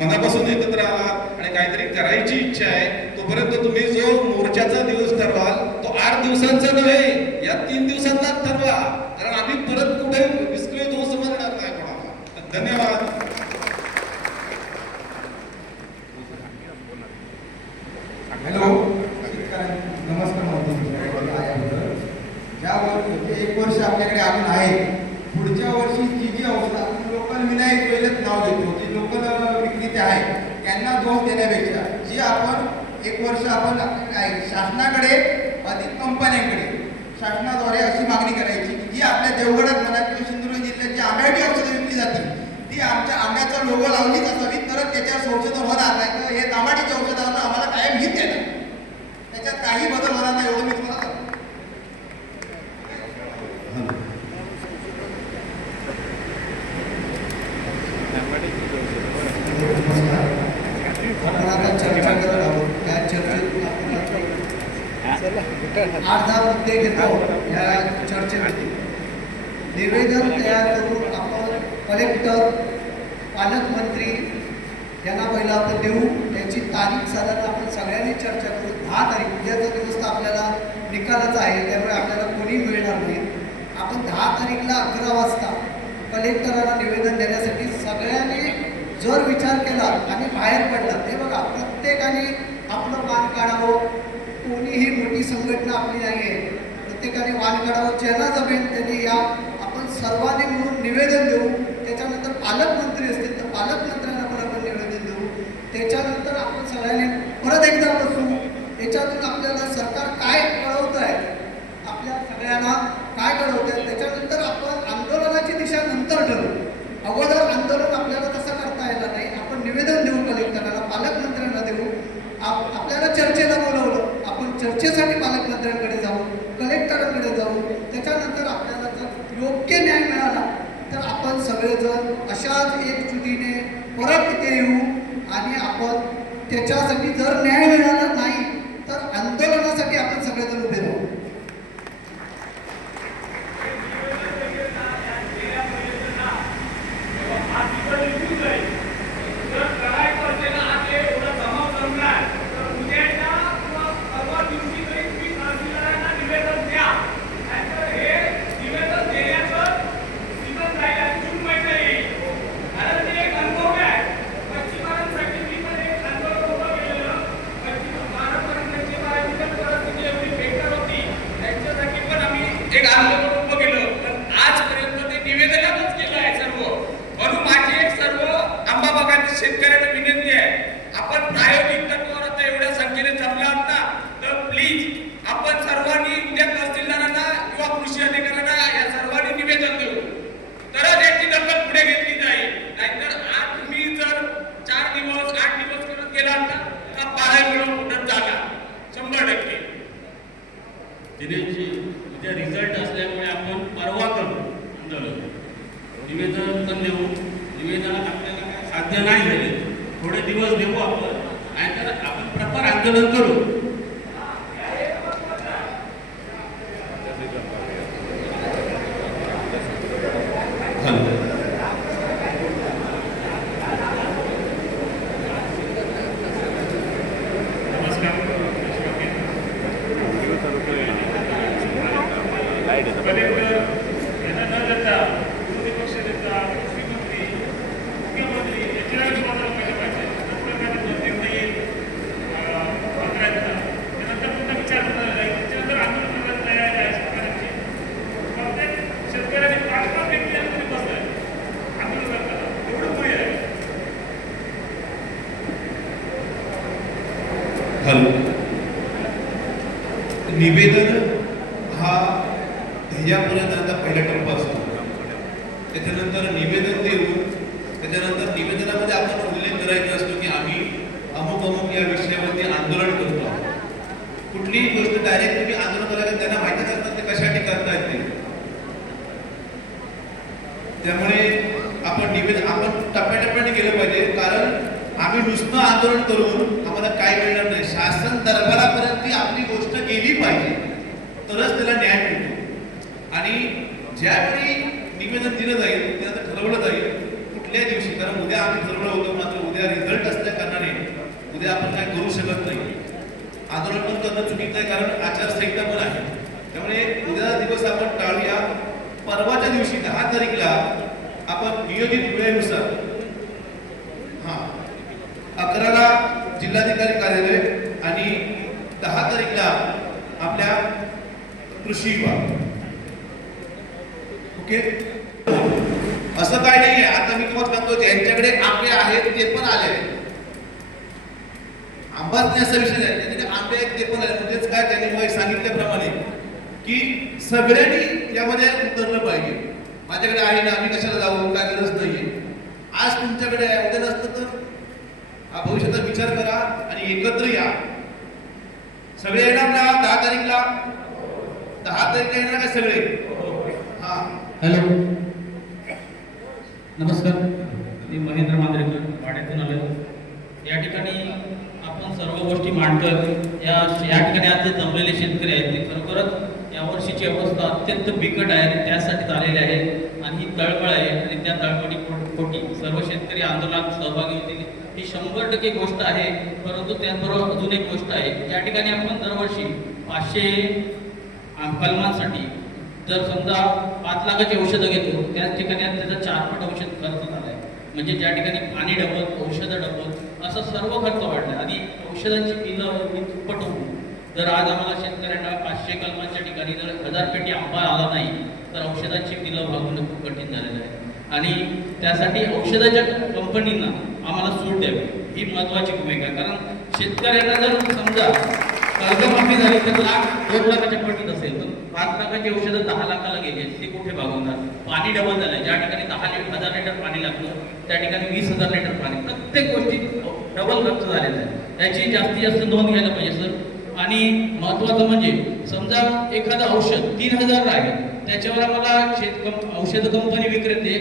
मनापासून एकत्र आला आणि काहीतरी करायची इच्छा आहे. तोपर्यंत तुम्ही जो मोर्चाचा दिवस ठरवाल तो 8 दिवसांचा नव्हे, या 3 दिवसांनाच ठरवा, कारण आम्ही परत कुठे विस्कळीत होऊ समजणार नाही कोणाला. धन्यवाद. हॅलो, नमस्कार. ज्या 1 वर्ष आपल्याकडे अजून आहे, पुढच्या वर्षी जी जी अवस्था लोकल विनायक ज्वेलर्स नाव घेतो, जी लोकल विक्रेते आहे त्यांना दोष देण्यापेक्षा जी आपण 1 वर्ष आपण शासनाकडे अधिक कंपन्यांकडे शासनाद्वारे अशी मागणी करायची की जी आपल्या देवगडात म्हणा किंवा सिंधुदुर्ग जिल्ह्यात जी आंब्याची औषधं विकली जातील ती आमच्या आंब्याचा लोगो लावलीच असावी, तरच त्याच्यावर संशोधन होणार नाही. तर हे तांबाटीच्या औषधांना आम्हाला कायम हित देणार, त्याच्यात काही बदल होणार नाही एवढं मी तुम्हाला सांगतो. आपण आता चर्चा करत आहोत. त्या चर्चेत 8-10 मुद्दे घेतो. या चर्चेमध्ये निवेदन तयार करून आपण कलेक्टर, पालकमंत्री यांना पहिला आपण देऊ. त्याची तारीख साधारण आपण सगळ्यांनी चर्चा करू. 10 तारीख, उद्याचा दिवस तर आपल्याला निकालच आहे, त्यामुळे आपल्याला कोणी मिळणार नाही. आपण 10 तारीखला 11 वाजता कलेक्टरांना निवेदन देण्यासाठी सगळ्यांनी जर विचार केला आणि बाहेर पडला, ते बघा प्रत्येकाने आपलं वाण काढावं. कोणीही मोठी संघटना आपली नाही आहे, प्रत्येकाने वाण काढावं. ज्यांना जमेल त्यांनी या. आपण सर्वांनी मिळून निवेदन देऊ. त्याच्यानंतर पालकमंत्री असतील तर पालकमंत्र्यांना पण आपण निवेदन देऊ. त्याच्यानंतर आपण सगळ्यांनी परत एकदा बसू. त्याच्यातून आपल्याला सरकार काय कळवतं आहे, आपल्या सगळ्यांना काय कळवतं आहे, त्याच्यानंतर आपण आंदोलनाची दिशा नंतर ठरवू. अगोदर आंदोलन आपल्याला तसं करता येणार नाही. आपण निवेदन देऊ कलेक्टरांना, पालकमंत्र्यांना देऊ. आपल्याला चर्चेला बोलवलं, आपण चर्चेसाठी पालकमंत्र्यांकडे जाऊ, कलेक्टरांकडे जाऊ. त्याच्यानंतर आपल्याला जर योग्य न्याय मिळाला तर आपण सगळेजण अशाच एकजुटीने परत इथे येऊ आणि आपण त्याच्यासाठी जर न्याय मिळाला नाही तर आंदोलनासाठी आपण सगळेजण उभे राहू. एक आंदोलन उभं केलं, पण आजपर्यंत ते निवेदनातच केलं आहे सर्व. म्हणून माझी एक सर्व आंबा बागायती शेतकऱ्यांना विनंती आहे, आपण प्रायोगिक तत्वावर आता एवढ्या संख्येने जमला आहात ना, तर प्लीज आपण सर्वांनी उद्या तहसीलदारांना किंवा कृषी अधिकाऱ्यांना या सर्वांनी निवेदन देऊ, तरच याची दखल पुढे घेतली जाईल. नाहीतर आज तुम्ही जर 4 दिवस 8 दिवस करत गेलात ना तर पाराय मिळून कुठं जाणार 100%. दिनेशजी, उद्या रिझल्ट असल्यामुळे आपण परवा करू आंदोलन. निवेदन पण देऊ. निवेदनात आपल्याला काय साध्य नाही झाले, थोडे दिवस देऊ आपण, नाहीतर आपण प्रखर आंदोलन करू. निवेदन हा ध्येयापर्यंत आता पहिला टप्पा असतो. त्याच्यानंतर निवेदन देऊन त्याच्यानंतर निवेदनामध्ये आपण उल्लेख करायचा असतो की आम्ही अमुक अमुक या विषयावरती आंदोलन करतो आहोत. कुठलीही गोष्ट डायरेक्ट तुम्ही आंदोलन करायला त्यांना माहितीच असतं ते कशासाठी करता येते. त्यामुळे आपण टप्प्याटप्प्याने गेलं पाहिजे, कारण आम्ही नुसतं आंदोलन करून आम्हाला काय मिळणार नाही. शासन दरबारापर्यंत ती आपली गोष्ट गेली पाहिजे, तरच त्याला न्याय मिळतो. आणि ज्यावेळी निवेदन दिलं जाईल त्यानंतर ठरवलं जाईल कुठल्या दिवशी, कारण उद्या आम्ही ठरवलं होतं, मात्र उद्या रिझल्ट असल्या कारणाने उद्या आपण काय करू शकत नाही. आंदोलन पण करणं चुकीचं आहे, कारण आचारसंहिता पण आहे. त्यामुळे उद्याचा दिवस आपण टाळूया. परवाच्या दिवशी 10 तारीखला आपण नियोजित वेळेनुसार 11ला जिल्हाधिकारी कार्यालय आणि 10 तारीखला आपल्या कृषी विभाग. ओके, असं काय नाहीये. आता मी तुम्हाला सांगतो ज्यांच्याकडे आंबे आहेत ते पण आले. आंबाच नाही असा विषय नाही, ज्यांच्याकडे आंबे आहेत ते पण आले. म्हणजेच काय, त्यांनी मला सांगितल्याप्रमाणे की सगळ्यांनी यामध्ये उतरलं पाहिजे. माझ्याकडे आहे ना, आम्ही कशाला जाऊ, काय गरज नाहीये. आज तुमच्याकडे आहे, उद्या नसतं तर भविष्याचा विचार करा आणि एकत्र या. सगळे येणार ना 10 तारीखला? 10 तारीखला येणार का सगळे? हा. हॅलो, नमस्कार, मी महेंद्र मांजरेकर, वाड्यातून आलो. या ठिकाणी आपण सर्व गोष्टी मांडतोय. या ठिकाणी आज जे जमलेले शेतकरी आहेत ते खरोखरच यावर्षीची अवस्था अत्यंत बिकट आहे आणि त्यासाठी आलेले आहे. आणि ही तळमळ आहे आणि त्या तळमळी पोटी सर्व शेतकरी आंदोलनात सहभागी होतील ही 100% गोष्ट आहे. परंतु त्याचबरोबर अजून एक गोष्ट आहे. या ठिकाणी आपण दरवर्षी 500 कलमांसाठी जर समजा 5 लाखाची औषधं घेतो, त्याच ठिकाणी त्याचा 4 पट औषध खर्च झाला आहे. म्हणजे ज्या ठिकाणी पाणी डबल, औषधं डबल, असं सर्व खर्च वाढला आणि औषधांची बिलं दुप्पट होऊन जर आज आम्हाला शेतकऱ्यांना 500 कलमांच्या ठिकाणी जर 1000 पेटी आंबा आला नाही तर औषधांची बिलं भागवणं खूप कठीण झालेलं आहे. आणि त्यासाठी औषधाच्या कंपनींना आम्हाला सूट द्यावी ही महत्त्वाची भूमिका आहे. कारण शेतकऱ्यांना जर समजा कर्जमाफी झाली तर 1-2 लाखाच्या पटीत असेल, तर 5 लाखाची औषधं 10 लाखाला गेली ते कुठे भागवणार. पाणी डबल झालं, ज्या ठिकाणी 10,000 लिटर पाणी लागतं त्या ठिकाणी 20,000 लिटर पाणी. प्रत्येक गोष्टीत डबल खर्च झालेला आहे. याची जास्तीत जास्त नोंद घ्यायला पाहिजे सर. आणि महत्त्वाचं म्हणजे समजा एखादं औषध 3,000 आहे, त्याच्यावर आम्हाला औषध कंपनी विक्रेते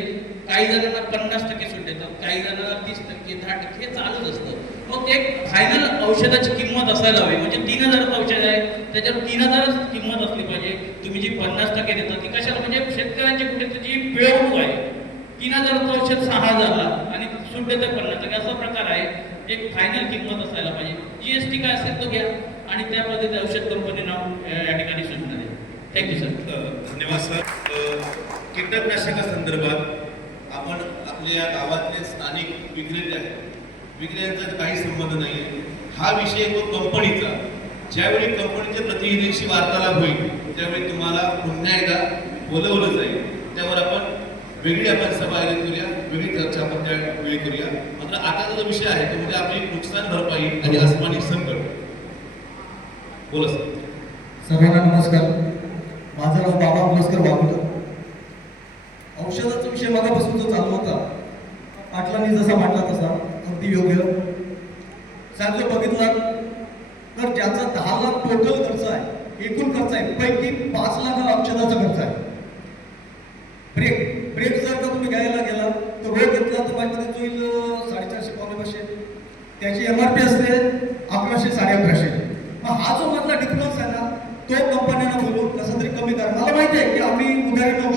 काही जणांना 50% सूट देतात, काही जणांना 30%, 10% हे चालूच असतं. मग एक फायनल औषधाची किंमत असायला हवी. म्हणजे 3,000 औषध आहे त्याच्यावर 3,000 किंमत असली पाहिजे. तुम्ही जी 50% देता ती कशाला, म्हणजे शेतकऱ्यांची कुठेतरी पिळवणूक आहे. 3,000 औषध 6,000ला आणि सूट देतात 50%, असा प्रकार आहे. एक फायनल किंमत असायला पाहिजे. GST काय असेल तो घ्या आणि त्या पद्धतीने औषध कंपनीना या ठिकाणी सूचना द्या. Thank you sir. धन्यवाद सर. कीटकनाशकासंदर्भात आपण आपल्या गावातले स्थानिक विक्रेते आहेत, विक्रेत्यांचा काही संबंध नाही. हा विषय तो कंपनीचा. ज्यावेळी कंपनीच्या प्रतिनिधींशी वार्तालाप होईल त्यावेळी तुम्हाला पुन्हा एकदा बोलवलं जाईल. त्यावर आपण वेगळी सभा आयोजित करूया, वेगळी चर्चा आपण त्यावेळी करूया. मात्र आताचा जो विषय आहे तो म्हणजे आपली नुकसान भरपाई आणि अस्मानी संकट. बोला सर. सर्वांना नमस्कार. माझं नाव बाबा पुलस्कर वाघोटा. औषधाचा विषय मगापासून जो चालू होता, पाटलांनी जसा मांडला तसा अगदी योग्य. साहेब बघितलं तर ज्याचा 10 लाख टोटल खर्च आहे, एकूण खर्च आहे, पैकी 5 लाख औषधाचा खर्च आहे. ब्रेक जर का तुम्ही घ्यायला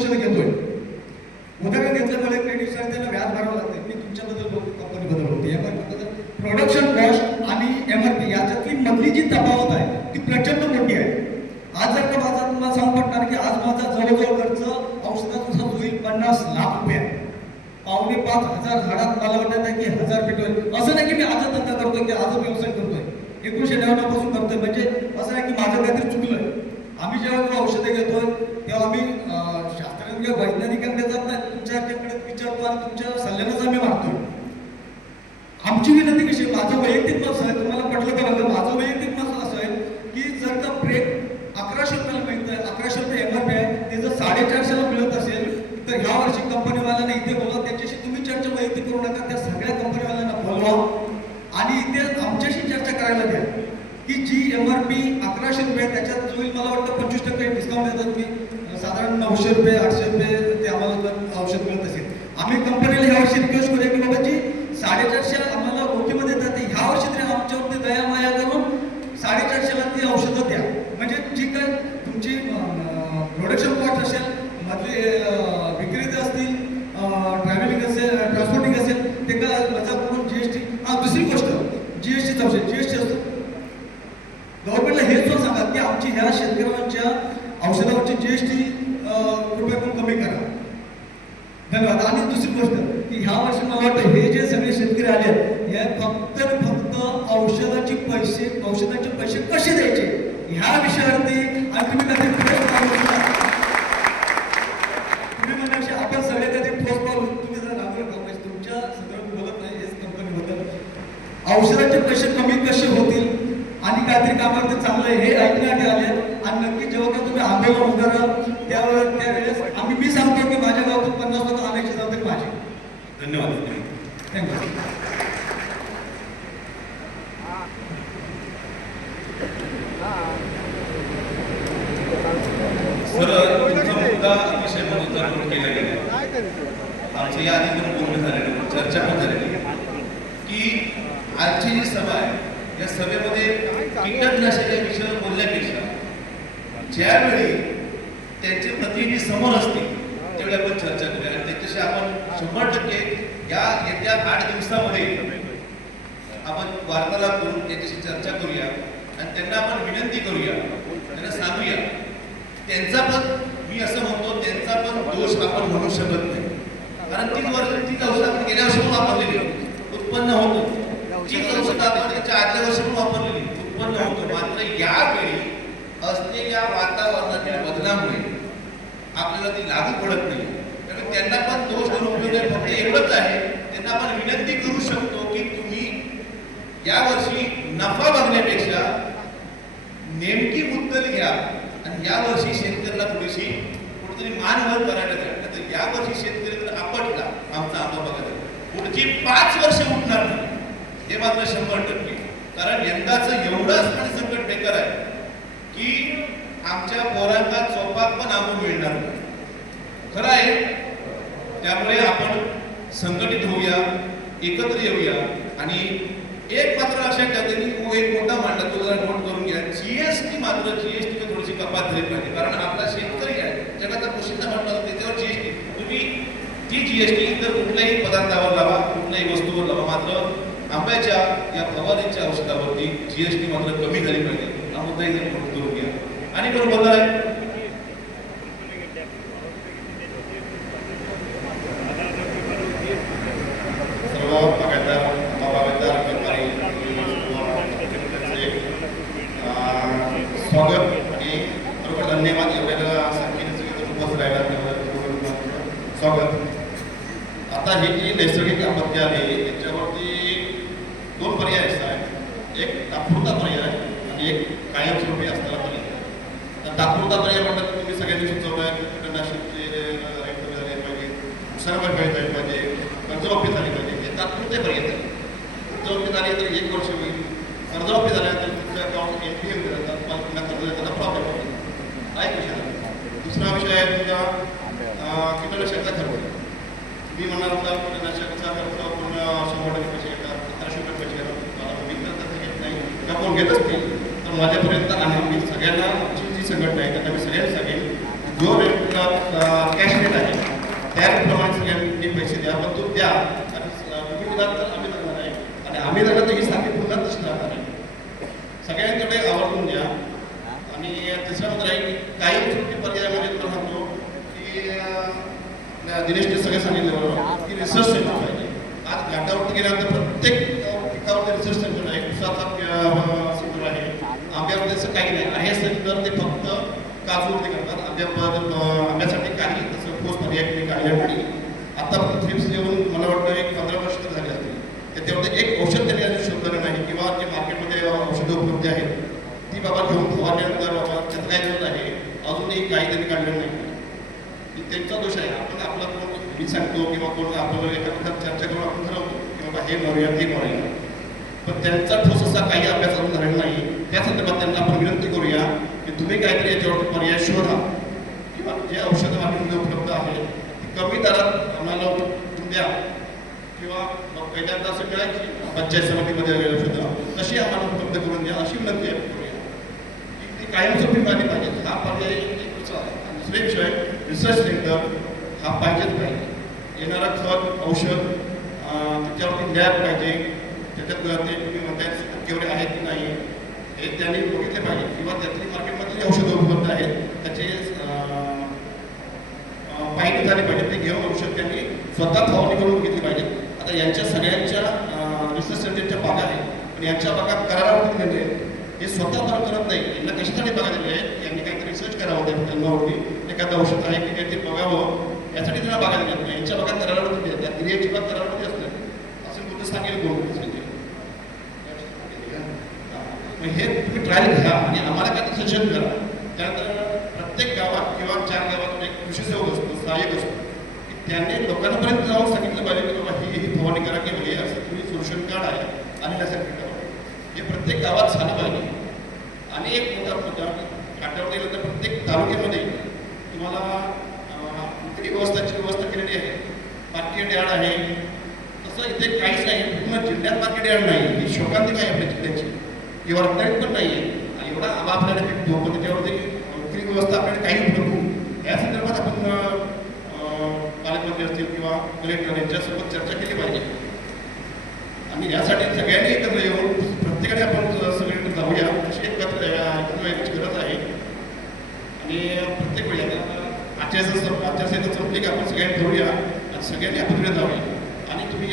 औषधं घेतोय. उदाहरण घेतल्यामुळे क्रेडिटसाठी त्याला व्याज भरावं लागते. मी तुमच्याबद्दल बोलतो, कंपनीबद्दल बोलतो. एमआरपी प्रोडक्शन कॉस्ट आणि एमआरपी याच्यातली मधली जी तफावत आहे ती प्रचंड मोठी आहे. आज जर का माझा तुम्हाला सांगू पडणार की आज माझा जवळजवळ खर्च औषधाचा होईल 50 लाख रुपये आहे. 4,500 झाडात मला वाटत नाही की 1000 पेटवेल. असं नाही की मी आज धंदा करतोय की आज व्यवसाय करतोय, 1999 पासून करतोय. म्हणजे असं नाही की माझं काहीतरी चुकलंय. आम्ही जेव्हा औषधे घेतोय तेव्हा आम्ही शास्त्रज्ञ वैज्ञानिकांकडे जात नाही, तुमच्याकडे विचारतो आणि तुमच्या सल्ल्यानेच आम्ही मागतोय. आमची विनंती कशी आहे, माझं वैयक्तिक मत आहे, तुम्हाला पटलं का बघा, माझं वैयक्तिक मत असं आहे की जर का ब्रेक 1100 रुपयाला मिळतंय, 1100 रुपये एमआरपी आहे, ते जर 450ला मिळत असेल तर ह्या वर्षी कंपनीवाल्यांना इथे बोलवा, त्यांच्याशी तुम्ही चर्चा वैयक्तिक करू नका, त्या सगळ्या कंपनीवाल्यांना बोलवा आणि इथे आमच्याशी चर्चा करायला द्या की जी एमआरपी 1100 रुपये त्याच्यात जो मला वाटतं 25% डिस्काउंट देतात. तुम्ही साधारण 900 रुपये 800 रुपये ते आम्हाला जर औषध मिळत असेल, आम्ही कंपनीला ह्या वर्षी रिक्वेस्ट करूया की बाबा जी 450 आम्हाला ओळखीमध्ये देतात ते ह्या वर्षी तरी आमच्यावरती दया माया करून 450ला ती औषधं द्या. म्हणजे जी काय तुमची प्रोडक्शन कॉस्ट असेल, मधले विक्रेते असतील, ट्रॅव्हलिंग असेल, ट्रान्सपोर्टिंग असेल, ते का वजा करून जीएसटी. दुसरी गोष्ट जीएसटीचा औषध जीएसटी असतो. गव्हर्नमेंटला हेच सुद्धा सांगा की आमची ह्या शेतकऱ्यांच्या औषधावरची जीएसटी कृपया करून कमी करा. धन्यवाद. आणि दुसरी गोष्ट की ह्या वर्षी मला वाटतं हे जे सगळे शेतकरी आले आहेत हे फक्त औषधाचे पैसे कसे द्यायचे ह्या विषयावरती आणि तुम्ही म्हणण्यापेक्षा आपण सगळे त्याचे ठोस पाऊल तुम्ही जर लागू नका. तुमच्या संदर्भात बोलत नाही हेच कंपनीबद्दल औषधाचे पैसे कमी कसे होतील आणि काहीतरी कामात ते चांगलं आहे हे ऐकण्यासाठी आले. आणि नक्की जेव्हा का तुम्ही आंदोलन उभाराल त्यावेळेस मी सांगतो की माझ्या गावातून 50 लोक आणायची जबाबदारी माझी. धन्यवाद. थँक्यू. सर, तुमचा मुद्दा अतिशय महत्त्वपूर्ण केला गेला. आमचं या आधी पण बोलणं झालेलं, चर्चा पण झालेली की आजची जी सभा आहे या सभेमध्ये कीटकनाशक या विषयावर बोलण्यापेक्षा ज्यावेळी त्यांचे प्रतिनिधी समोर असतील त्यावेळी आपण चर्चा करूया आणि त्याच्याशी आपण 100% या येत्या 8 दिवसामध्ये आपण वार्तालाप करून त्याच्याशी चर्चा करूया आणि त्यांना आपण विनंती करूया, त्यांना सांगूया. त्यांचा पण मी असं म्हणतो त्यांचा पण दोष आपण म्हणू शकत नाही, कारण तीच औषध आपण गेल्या वर्षी पण वापरलेली उत्पन्न होतं, तीच औषध आपण त्याच्या आदल्या वर्षी पण वापरलेली उत्पन्न होतं. मात्र यावेळी असलेल्या वातावरणातील बदलामुळे आपल्याला ती लागू पडत नाही. त्यामुळे त्यांना पण दोष करून उपयोग आहे. फक्त एवढंच आहे, त्यांना आपण विनंती करू शकतो की तुम्ही यावर्षी नफा बघण्यापेक्षा नेमकी मुद्दल घ्या आणि यावर्षी शेतकऱ्याला थोडीशी कुठेतरी मानवर करायला द्या. तर यावर्षी शेतकरी जर आपटला आमचा आंबा बघायला पुढची 5 वर्ष उठणार नाही हे मात्र 100%. कारण यंदाचं एवढं असणारं संकट बेकार आहे की आमच्या पोरांना चोपात पण आंबा मिळणार नाही. खरं आहे. त्यामुळे आपण संघटित होऊया, एकत्र येऊया आणि एक मात्र लक्षात ठेवा, त्यांनी एक मोठा मांडला तो जरा नोट करून घ्या. जीएसटी मात्र जीएसटी थोडीशी कपात झाली पाहिजे, कारण आपला शेतकरी आहे जगाचा प्रसिद्ध म्हटलं त्याच्यावर जीएसटी तुम्ही ती जीएसटी इतर कुठल्याही पदार्थावर लावा, कुठल्याही वस्तूवर लावा, मात्र आंब्याच्या या फवारणीच्या औषधावरती जीएसटी मात्र कमी झाली पाहिजे. हा मुद्दा इथे नोट करून घ्या. आणि कोण बोलणार आहे? स्वागत आणि खरोखर धन्यवाद. एवढ्या संख्येने उपस्थित राहिला स्वागत. आता ही जी नैसर्गिक आपत्ती आली याच्यावरती 2 पर्याय आहेत. एक तात्पुरता पर्याय आणि एक कायमस्वरूपी असणारा पर्याय. तर तात्पुरता पर्याय म्हणतात की तुम्ही सगळ्यांनी सुचवलं आहे कीटकनाशकचे रेट कमी झाले पाहिजे, नुकसान भरपाई झाली पाहिजे, कर्जमाफी झाली पाहिजे. हे तात्पुरते पर्याय झाले. कर्जमाफी झाली तर 1 वर्ष होईल. कर्जमाफी झाल्यानंतर तुमच्या अकाउंट एनपी होऊन जातात, पुन्हा कर्ज देताना प्रॉब्लेम होतो. हा एक विषय आहे. दुसरा विषय आहे तुमचा कीटकनाशकाचा खर्च. मी म्हणणार होता कीटकनाशकाचा खर्च पूर्ण 100% पैसे घेतात, 1700 पैसे घेतात. मी तर तसं घेत नाही. का कोण घेत असतील तर माझ्यापर्यंत आणि मी सगळ्यांना जी संघटना आहे त्यांना मी सगळ्यांना सांगेन जो रेट कॅश बँकप्रमाणे सगळ्यांनी पैसे द्या, पण तो द्या. आणि तुम्ही दिला तर आम्ही लागणार आहे, आणि आम्ही लागणार तर ही साखळी पुन्हा तशी लागणार आहे. सगळ्यांकडे आवर्जून द्या. आणि तिसऱ्यामध्ये राहील की काही सुट्टी पर्यायामध्ये तर म्हणतो की दिनेशने सगळे सांगितलं की रिसर्च सेंटर पाहिजे. आज घाटावरती गेल्यानंतर प्रत्येक पिकावरती रिसर्च सेंटर आहे, उसाचा सेंटर आहे. आंब्यामध्ये असं काही नाही आहे सेंटर, ते फक्त काजूवरती करतात. आंब्यासाठी काही तसं ठोस पर्याय तुम्ही काढलेला नाही. आतापर्यंत थ्रिप्स येऊन मला वाटतं एक 15 वर्ष तर झाले असतील. त्याच्यामध्ये एक औषध त्यांनी अजून शोधलेलं नाही, किंवा जे मार्केटमध्ये औषधं उपलब्ध आहेत ती बाबा घेऊन फवारल्यानंतर बाबा त्याचं काय गरज आहे अजूनही काही त्यांनी काढलेलं नाही. त्यांचा दोष आहे. आपण आपला कोण मी सांगतो किंवा कोण आपल्याला एखाद्या चर्चा करून आपण ठरवतो की बाबा हे मारूया ते मारूया, पण त्यांचा ठोस असा काही अभ्यास अजून झालेला नाही. त्या संदर्भात त्यांना आपण विनंती करूया की तुम्ही काहीतरी याच्यावरती पर्याय शोधा, किंवा जे औषधं मार्केटमध्ये उपलब्ध आहेत ती कमी दरात आम्हाला द्या, किंवा पहिल्यांदा असं मिळायची पंचायत समितीमध्ये औषधं तशी आम्हाला उपलब्ध करून द्या, अशी विनंती करूया की ती कायमस्वरूपी मिळाली पाहिजे. हा पर्याय एक आहे. दुसरे विषय रिसर्च सेंटर हा पाहिजेच पाहिजे. येणारा खत औषध त्याच्यावरती लॅब पाहिजे, त्याच्यात ते तुम्ही म्हणताय टक्केवारी आहेत की नाही हे त्यांनी बघितले पाहिजे, किंवा त्यातली मार्केटमधली जी औषधं उपलब्ध आहेत त्याचे माहिती झाली पाहिजे. ते घेऊन औषध त्यांनी स्वतः फवारणी करून बघितली पाहिजे. आता यांच्या सगळ्यांच्या रिसर्च सेंटरच्या बागा आहेत, पण यांच्या बागा करारावरती दिलेले आहेत. हे स्वतः करत नाही. यांना कशासाठी बागा दिलेल्या आहेत, यांनी काहीतरी रिसर्च करावं त्यांच्यावरती, एखादं औषध आहे की ते बघावं यासाठी त्यांना बागा दिल्या नाही. यांच्या बागा करारावरती दिल्या, त्या क्रियेची बाग करारावरती असतात असं कुठं सांगेल कोण. हे तुम्ही ट्रायल घ्या आणि आम्हाला काय सजेशन करा. त्यानंतर प्रत्येक गावात किंवा 4 गावात एक कृषी सेवक असतो, सहाय्यक असतो, की त्यांनी लोकांपर्यंत जाऊन सांगितलं पाहिजे की बाबा ही फवारणी करा, की हे असं तुम्ही सोल्युशन कार्ड आहे आणि नसेल हे प्रत्येक गावात झालं पाहिजे. आणि एक मोठा मुद्दा काट्यावर गेलं तर प्रत्येक तालुक्यामध्ये तुम्हाला विक्री व्यवस्था केलेली आहे. मार्केट यार्ड आहे, तसं इथे काहीच नाही. पूर्ण जिल्ह्यात मार्केट यार्ड नाही. ही शोकांतिक आहे आपल्या जिल्ह्याची, किंवा रत्नागिरीत पण नाही आहे. आणि एवढा आबा आपल्याला भेटतो, पण त्याच्यावरती विक्री व्यवस्था आपल्याकडे काही उपलब्ध. या संदर्भात आपण पालकमंत्री असतील किंवा कलेक्टर यांच्यासोबत चर्चा केली पाहिजे. आणि यासाठी सगळ्यांनी एकत्र येऊन प्रत्येकाने आपण सगळीकडे जाऊया, अशी एकत्र यायची गरज आहे. आणि प्रत्येक वेळी आचारसंहिता संपली की आपण सगळ्यांनी ठरवूया आणि सगळ्यांनी आपण तिकडे जाऊया. आणि तुम्ही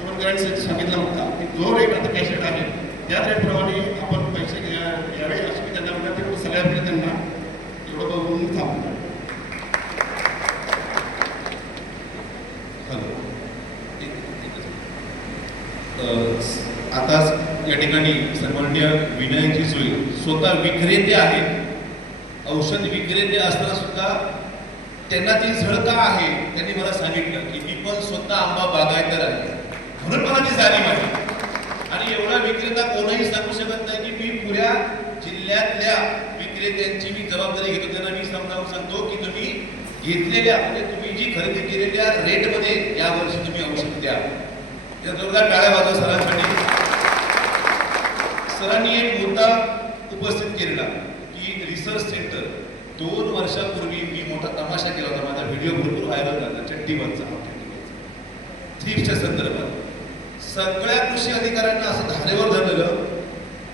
तोरणकरांनी सांगितलं होता की जो रेट आता कॅशेट आहे त्या रेटप्रमाणे आपण पैसे घ्यावे, अशी मी त्यांना विनंती करून सगळ्यांकडे त्यांना एवढं बघून थांबतो. आता या ठिकाणी सन्माननीय विनयजी सुळे स्वतः विक्रेते आहेत. औषध विक्रेते असताना सुद्धा त्यांना ती झळ का आहे त्यांनी मला सांगितलं की मी पण स्वतः आंबा बागायतर आहे, म्हणून मला ती जाणीव आहे. आणि एवढा विक्रेता कोणीही सांगू शकत नाही की मी पुऱ्या जिल्ह्यातल्या विक्रेत्यांची मी जबाबदारी घेतो. त्यांना मी समजावून सांगतो की तुम्ही घेतलेल्या म्हणजे तुम्ही जी खरेदी केलेल्या रेटमध्ये यावर्षी तुम्ही औषध द्या. या जोरदार टाळ्या वाजवा सरांसाठी. सरांनी एक मुद्दा उपस्थित केलेला की रिसर्च सेंटर 2 वर्षापूर्वी मी मोठा तमाशा केला होता. माझा व्हिडिओ भरपूर व्हायरल झाला चट्टीवरचा थ्रिप्सच्या संदर्भात. सगळ्या कृषी अधिकाऱ्यांना असं धारेवर धरलेलं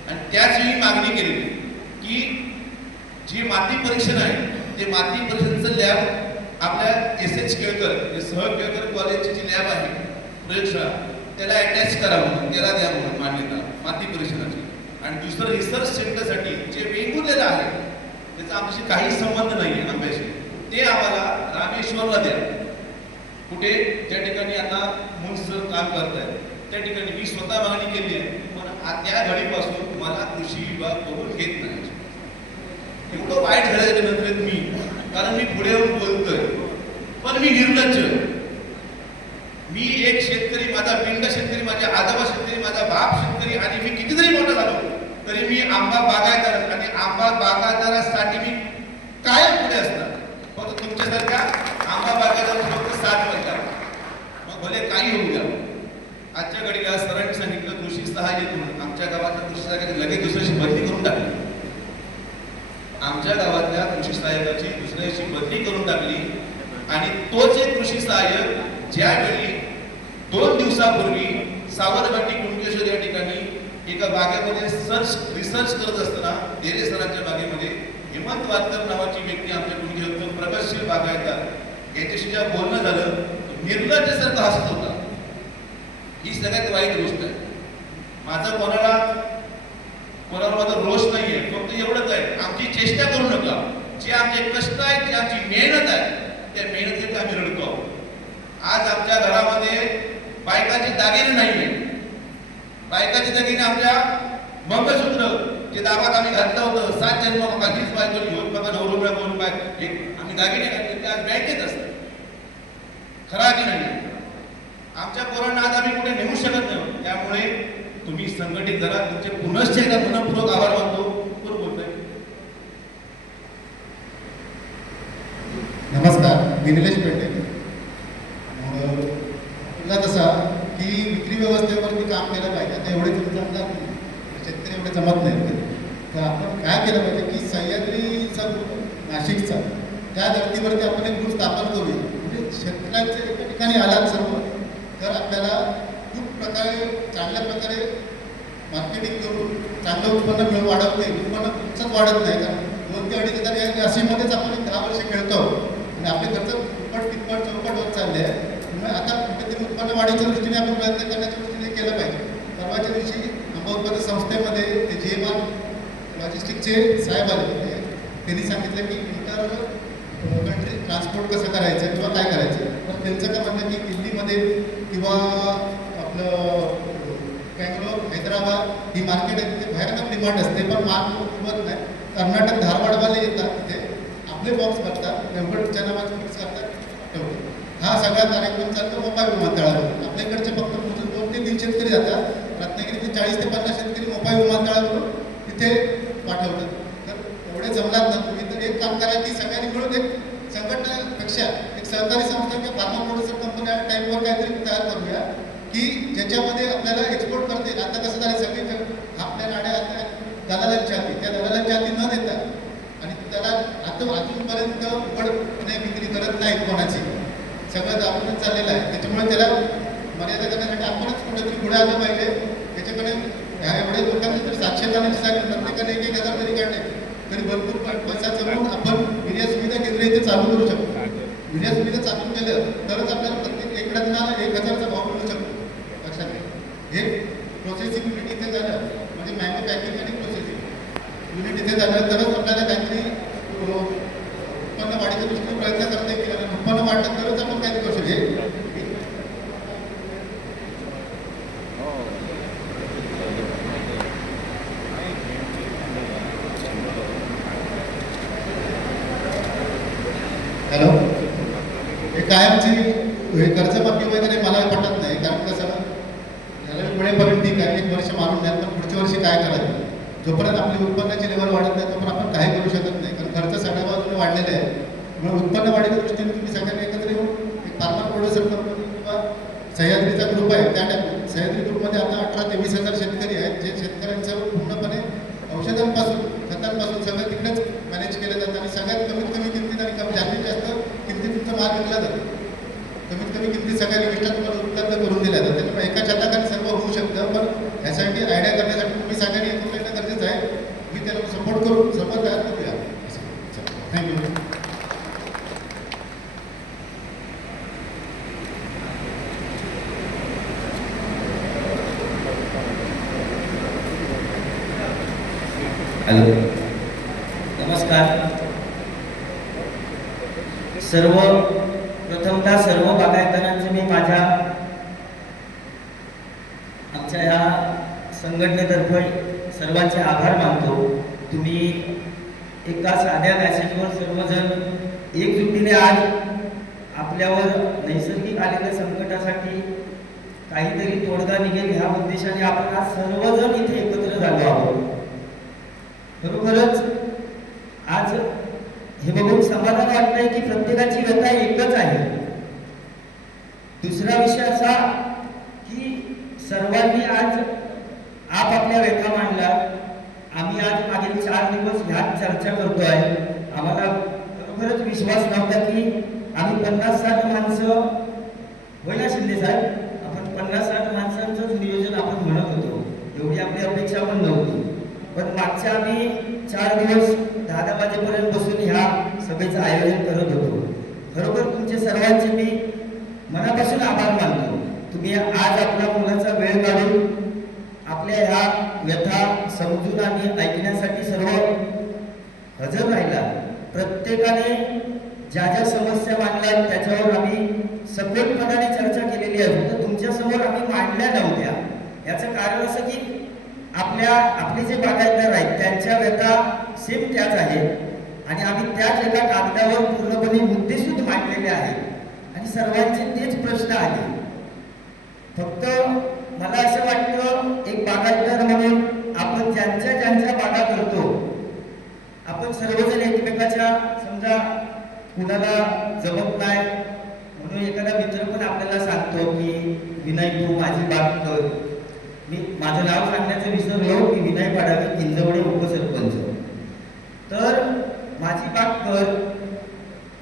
आणि त्याच वेळी मागणी केलेली की जे माती परीक्षण आहे ते माती परीक्षणाचं लॅब आपल्या SS केळकर सहज केळकर कॉलेजची जी लॅब आहे प्रयोगशाळा त्याला अटॅच करा म्हणून, त्याला द्या म्हणून मान्यता माती परीक्षणाची. आणि दुसरं रिसर्च सेंटरसाठी जे वेंगुर्लेला आहे त्याचा आमच्याशी काही संबंध नाही आहे आंब्याशी, ते आम्हाला रामेश्वरला द्या. कुठे ज्या ठिकाणी आता मुंसचं काम करत आहे त्या ठिकाणी मी स्वतः मागणी केली आहे, पण त्या घडीपासून मला कृषी विभाग बघून घेत नाही. एवढं वाईट झाल्याच्या नंतर मी, कारण मी पुढे येऊन बोलतोय पण मी निर्लज्ज. मी एक शेतकरी, माझा पिंड शेतकरी, माझे आजोबा शेतकरी, माझा बाप शेतकरी, आणि मी किती जरी मोठा झालो तरी मी आंबा बागायतदार आणि आंबा बागायतदारासाठी मी कायम पुढे असणार. फक्त तुमच्यासारख्या आंबा बागायतदार फक्त 7 वर्षात मग भले काही होऊ द्या. आजच्या घडीला सरांनी सांगितलं कृषी सहाय्यक म्हणून आमच्या गावातल्या कृषी सहाय्यकाची लगेच दुसऱ्याशी बदली करून टाकली. आमच्या गावातल्या कृषी सहाय्यकाची दुसऱ्याशी बदली करून टाकली आणि तोच एक कृषी सहाय्यक ज्यावेळी 2 दिवसापूर्वी सावरघाटी कुणकेश्वर या ठिकाणी एका बागेमध्ये रिसर्च करत असताना देले सरांच्या बागेमध्ये हेमंत वादकर नावाची व्यक्ती आमच्या कुणकेश्वरचं प्रगतशील बागायतदार याच्याशी जेव्हा बोलणं झालं निर्लज्जसारखं हसत होता. ही सगळ्यात वाईट गोष्ट आहे. माझा कोणावर माझा रोष नाहीये, फक्त एवढंच आहे, आमची चेष्टा करू नका. जे आमचे कष्ट आहेत, जी आमची मेहनत आहे, त्या मेहनतीत आम्ही रडतो. आज आमच्या घरामध्ये बायकाचे दागिने नाहीये. बायकाचे दागिने आमच्या मंगळसूत्र जे दाबात आम्ही घातलं होतं 7 जन्म बघा हीच बायको घेऊन बघा नवरुम्या बोलून बाय आम्ही दागिने घातले ते आज बँकेत असतात. खरा की नाही? आमच्या पोरांना आज आम्ही कुठे नेऊ शकत नाही. त्यामुळे तुम्ही संघटित झाला. तुमचे पुनश्च एकदा मनपूर्वक आभार मानतो. कोण बोलतोय? नमस्कार, मी निलेश पेटे. तुला कसा की विक्री व्यवस्थेवरती काम केलं पाहिजे. आता एवढे तुम्ही जमणार नाही, शेतकरी एवढे जमत नाहीत. तर आपण काय केलं पाहिजे की सह्याद्रीचा नाशिकचा त्या धर्तीवरती आपण एक ग्रुप स्थापन करूया. म्हणजे शेतकऱ्यांच्या एका ठिकाणी आलात सर्व तर आपल्याला खूप प्रकारे चांगल्या प्रकारे मार्केटिंग करून चांगलं उत्पन्न वाढवते. उत्पन्न तुमचंच वाढत नाही, कारण 2 ते 2.5 हजार या राशीमध्येच आपण 10 वर्ष खेळतो आणि आपले खर्च दुप्पट तिप्पट चौपट होत चालले आहे. त्यामुळे आता कुठेतरी उत्पन्न वाढीच्या दृष्टीने आपण प्रयत्न करण्याच्या दृष्टीने केलं पाहिजे. परवाच्या दिवशी आंबा उत्पादन संस्थेमध्ये ते GMR लॉजिस्टिकचे साहेब आले. त्यांनी सांगितलं की इंटर कंट्री ट्रान्सपोर्ट कसं करायचं किंवा काय करायचं. तर त्यांचं काय म्हणणं की दिल्लीमध्ये किंवा आपलं बँगलोर हैदराबाद ही मार्केट आहे, तिथे भयानक डिमांड असते, पण माल उमत नाही. कर्नाटक धारवाडवाले येतात, तिथे आपले बॉक्स भरतात, एवढं नावाचं मिक्स करतात, ठेवतात. हा सगळा कार्यक्रम चालतो मोबाईल विमानतळावर. आपल्याकडचे फक्त 2 ते 3 शेतकरी जातात. रत्नागिरीचे 40 ते 50 शेतकरी मोबाईल विमानतळावरून तिथे पाठवतात. तर एवढे जमलात ना तुम्ही तर एक काम करा की सगळ्यांनी मिळून एक संघटनेपेक्षा एक सहकारी संस्था किंवा फार्मा प्रोड्युसर कंपन्या टाईपवर काहीतरी तयार करूया की ज्याच्यामध्ये आपल्याला एक्सपोर्ट करता येईल. आता कसं झालं सगळी आपल्या गाड्या आता दलालांच्या हाती, त्या दलालांच्या हाती न देता आणि त्याला अजूनपर्यंत उघडपणे विक्री करत नाहीत कोणाची. सगळं दाबूनच चाललेलं आहे. त्याच्यामुळे त्याला मर्यादा करण्यासाठी आपणच कुठेतरी पुढे आलं पाहिजे. त्याच्याकडे ह्या एवढ्या लोकांनी जर 700 जणांची जागा प्रत्येकाने 1,000 जरी काढले तरी भरपूर पैसा जमवून आपण निर्यात सुविधा केंद्र इथे चालू करू शकतो. निर्यात सुविधा चालू केलं तरच आपल्याला प्रत्येक एकड्याला 1,000चा भाव मिळू शकतो. लक्षात घ्या. हे प्रोसेसिंग युनिट इथे झालं म्हणजे मॅन्युफॅक्चरिंग आणि प्रोसेसिंग युनिट इथे झालं तरच आपल्याला काहीतरी उत्पन्न वाढीच्या दृष्टीने प्रयत्न करता येईल. आणि उत्पन्न वाढलं तरच आपण काहीतरी करू शकतो. हॅलो, हे कायमची हे कर्जमाफी वगैरे मला पटत नाही. कारण कसं ह्याला वेळेपर्यंत ठीक आहे, 1 वर्ष मारून द्याल, पण पुढच्या वर्षी काय करायचं. जोपर्यंत आपली उत्पन्नाची लेवल वाढत नाही तोपर्यंत आपण काही करू शकत नाही, कारण खर्च सगळ्या बाजूने वाढलेले आहे. म्हणून उत्पन्न वाढीच्या दृष्टीने तुम्ही सगळ्यांनी एकत्र येऊन एक फार्मर प्रोड्युसर कंपनी किंवा सह्याद्रीचा ग्रुप आहे त्या टाईप. सह्याद्री ग्रुपमध्ये आता 18 ते 20 हजार शेतकरी आहेत, जे शेतकऱ्यांचं पूर्णपणे औषधांपासून खतांपासून सगळं तिकडेच मॅनेज केलं जातं आणि सगळ्यात कमीत कमी किमतीत आणि जास्तीत जास्त किमतीत तुमचा माल विकला जातो. कमीत कमी किमतीत सगळ्या लिमिटला तुम्हाला उपलब्ध करून दिल्या जातात. त्यामुळे एका छताखाली सर्व होऊ शकतं. पण ह्यासाठी आयडिया करण्यासाठी तुम्ही सगळ्यांनी एकत्र येणं गरजेचं आहे. मी त्याला सपोर्ट करून सपोर्ट तयार करूया. थँक्यू. हॅलो, नमस्कार. प्रथमतः सर्व बागायतदारांचे मी आमच्या ह्या संघटनेतर्फे सर्वांचे आभार मानतो. तुम्ही एका साध्या मॅसेजवर सर्वजण एकजुटीने आज आपल्यावर नैसर्गिक आलेल्या संकटासाठी काहीतरी तोडगा निघेल ह्या उद्देशाने आपण आज सर्वजण इथे एकत्र झालो आहोत. खरोखरच आज हे बघून समाधान वाटतंय की प्रत्येकाची व्यथा एकच आहे. दुसरा विषय असा की सर्वांनी आज आपापल्या व्यथा मांडल्या. आम्ही आज मागील 4 दिवस ह्याच चर्चा करतोय. आम्हाला खरोखरच विश्वास नव्हता की आम्ही 50-60 माणसं होईल शिंदे साहेब, आपण 50-60 माणसांचंच नियोजन आपण म्हणत होतो, एवढी आपली अपेक्षा पण नव्हती. पण मागच्या आम्ही 4 दिवस 10 वाजेपर्यंत बसून ह्या सभेचं आयोजन करत होतो. खरोखर तुमचे सर्वांचे मी मनापासून आभार मानतो. तुम्ही आज आपल्या मुलाचा वेळ काढून आपल्या ह्या व्यथा समजून आणि ऐकण्यासाठी सर्व हजर राहिला. प्रत्येकाने ज्या ज्या समस्या मांडल्या त्याच्यावर आम्ही सखोलपणाने चर्चा केलेली आहे. तर तुमच्यासमोर आम्ही मांडल्या नव्हत्या. याचं कारण असं की आपले जे बागायतदार आहेत त्यांच्या व्यथा सेम त्याच आहेत आणि आम्ही त्याच एका कागदावर पूर्णपणे मुद्देसूद मांडलेले आहेत आणि सर्वांचे तेच प्रश्न आले. फक्त मला असं वाटतं एक बागायतदार म्हणून आपण ज्यांच्या बागा करतो, आपण सर्वजण एकमेकाच्या समजा कुणाला जमत नाही म्हणून एखादा मित्र पण आपल्याला सांगतो की विनय तू माझी बाग कर. मी माझं नाव सांगण्याचं विसरलो की विनय पाडावे किंजवडे उपसरपंच. तर माझी बाग कर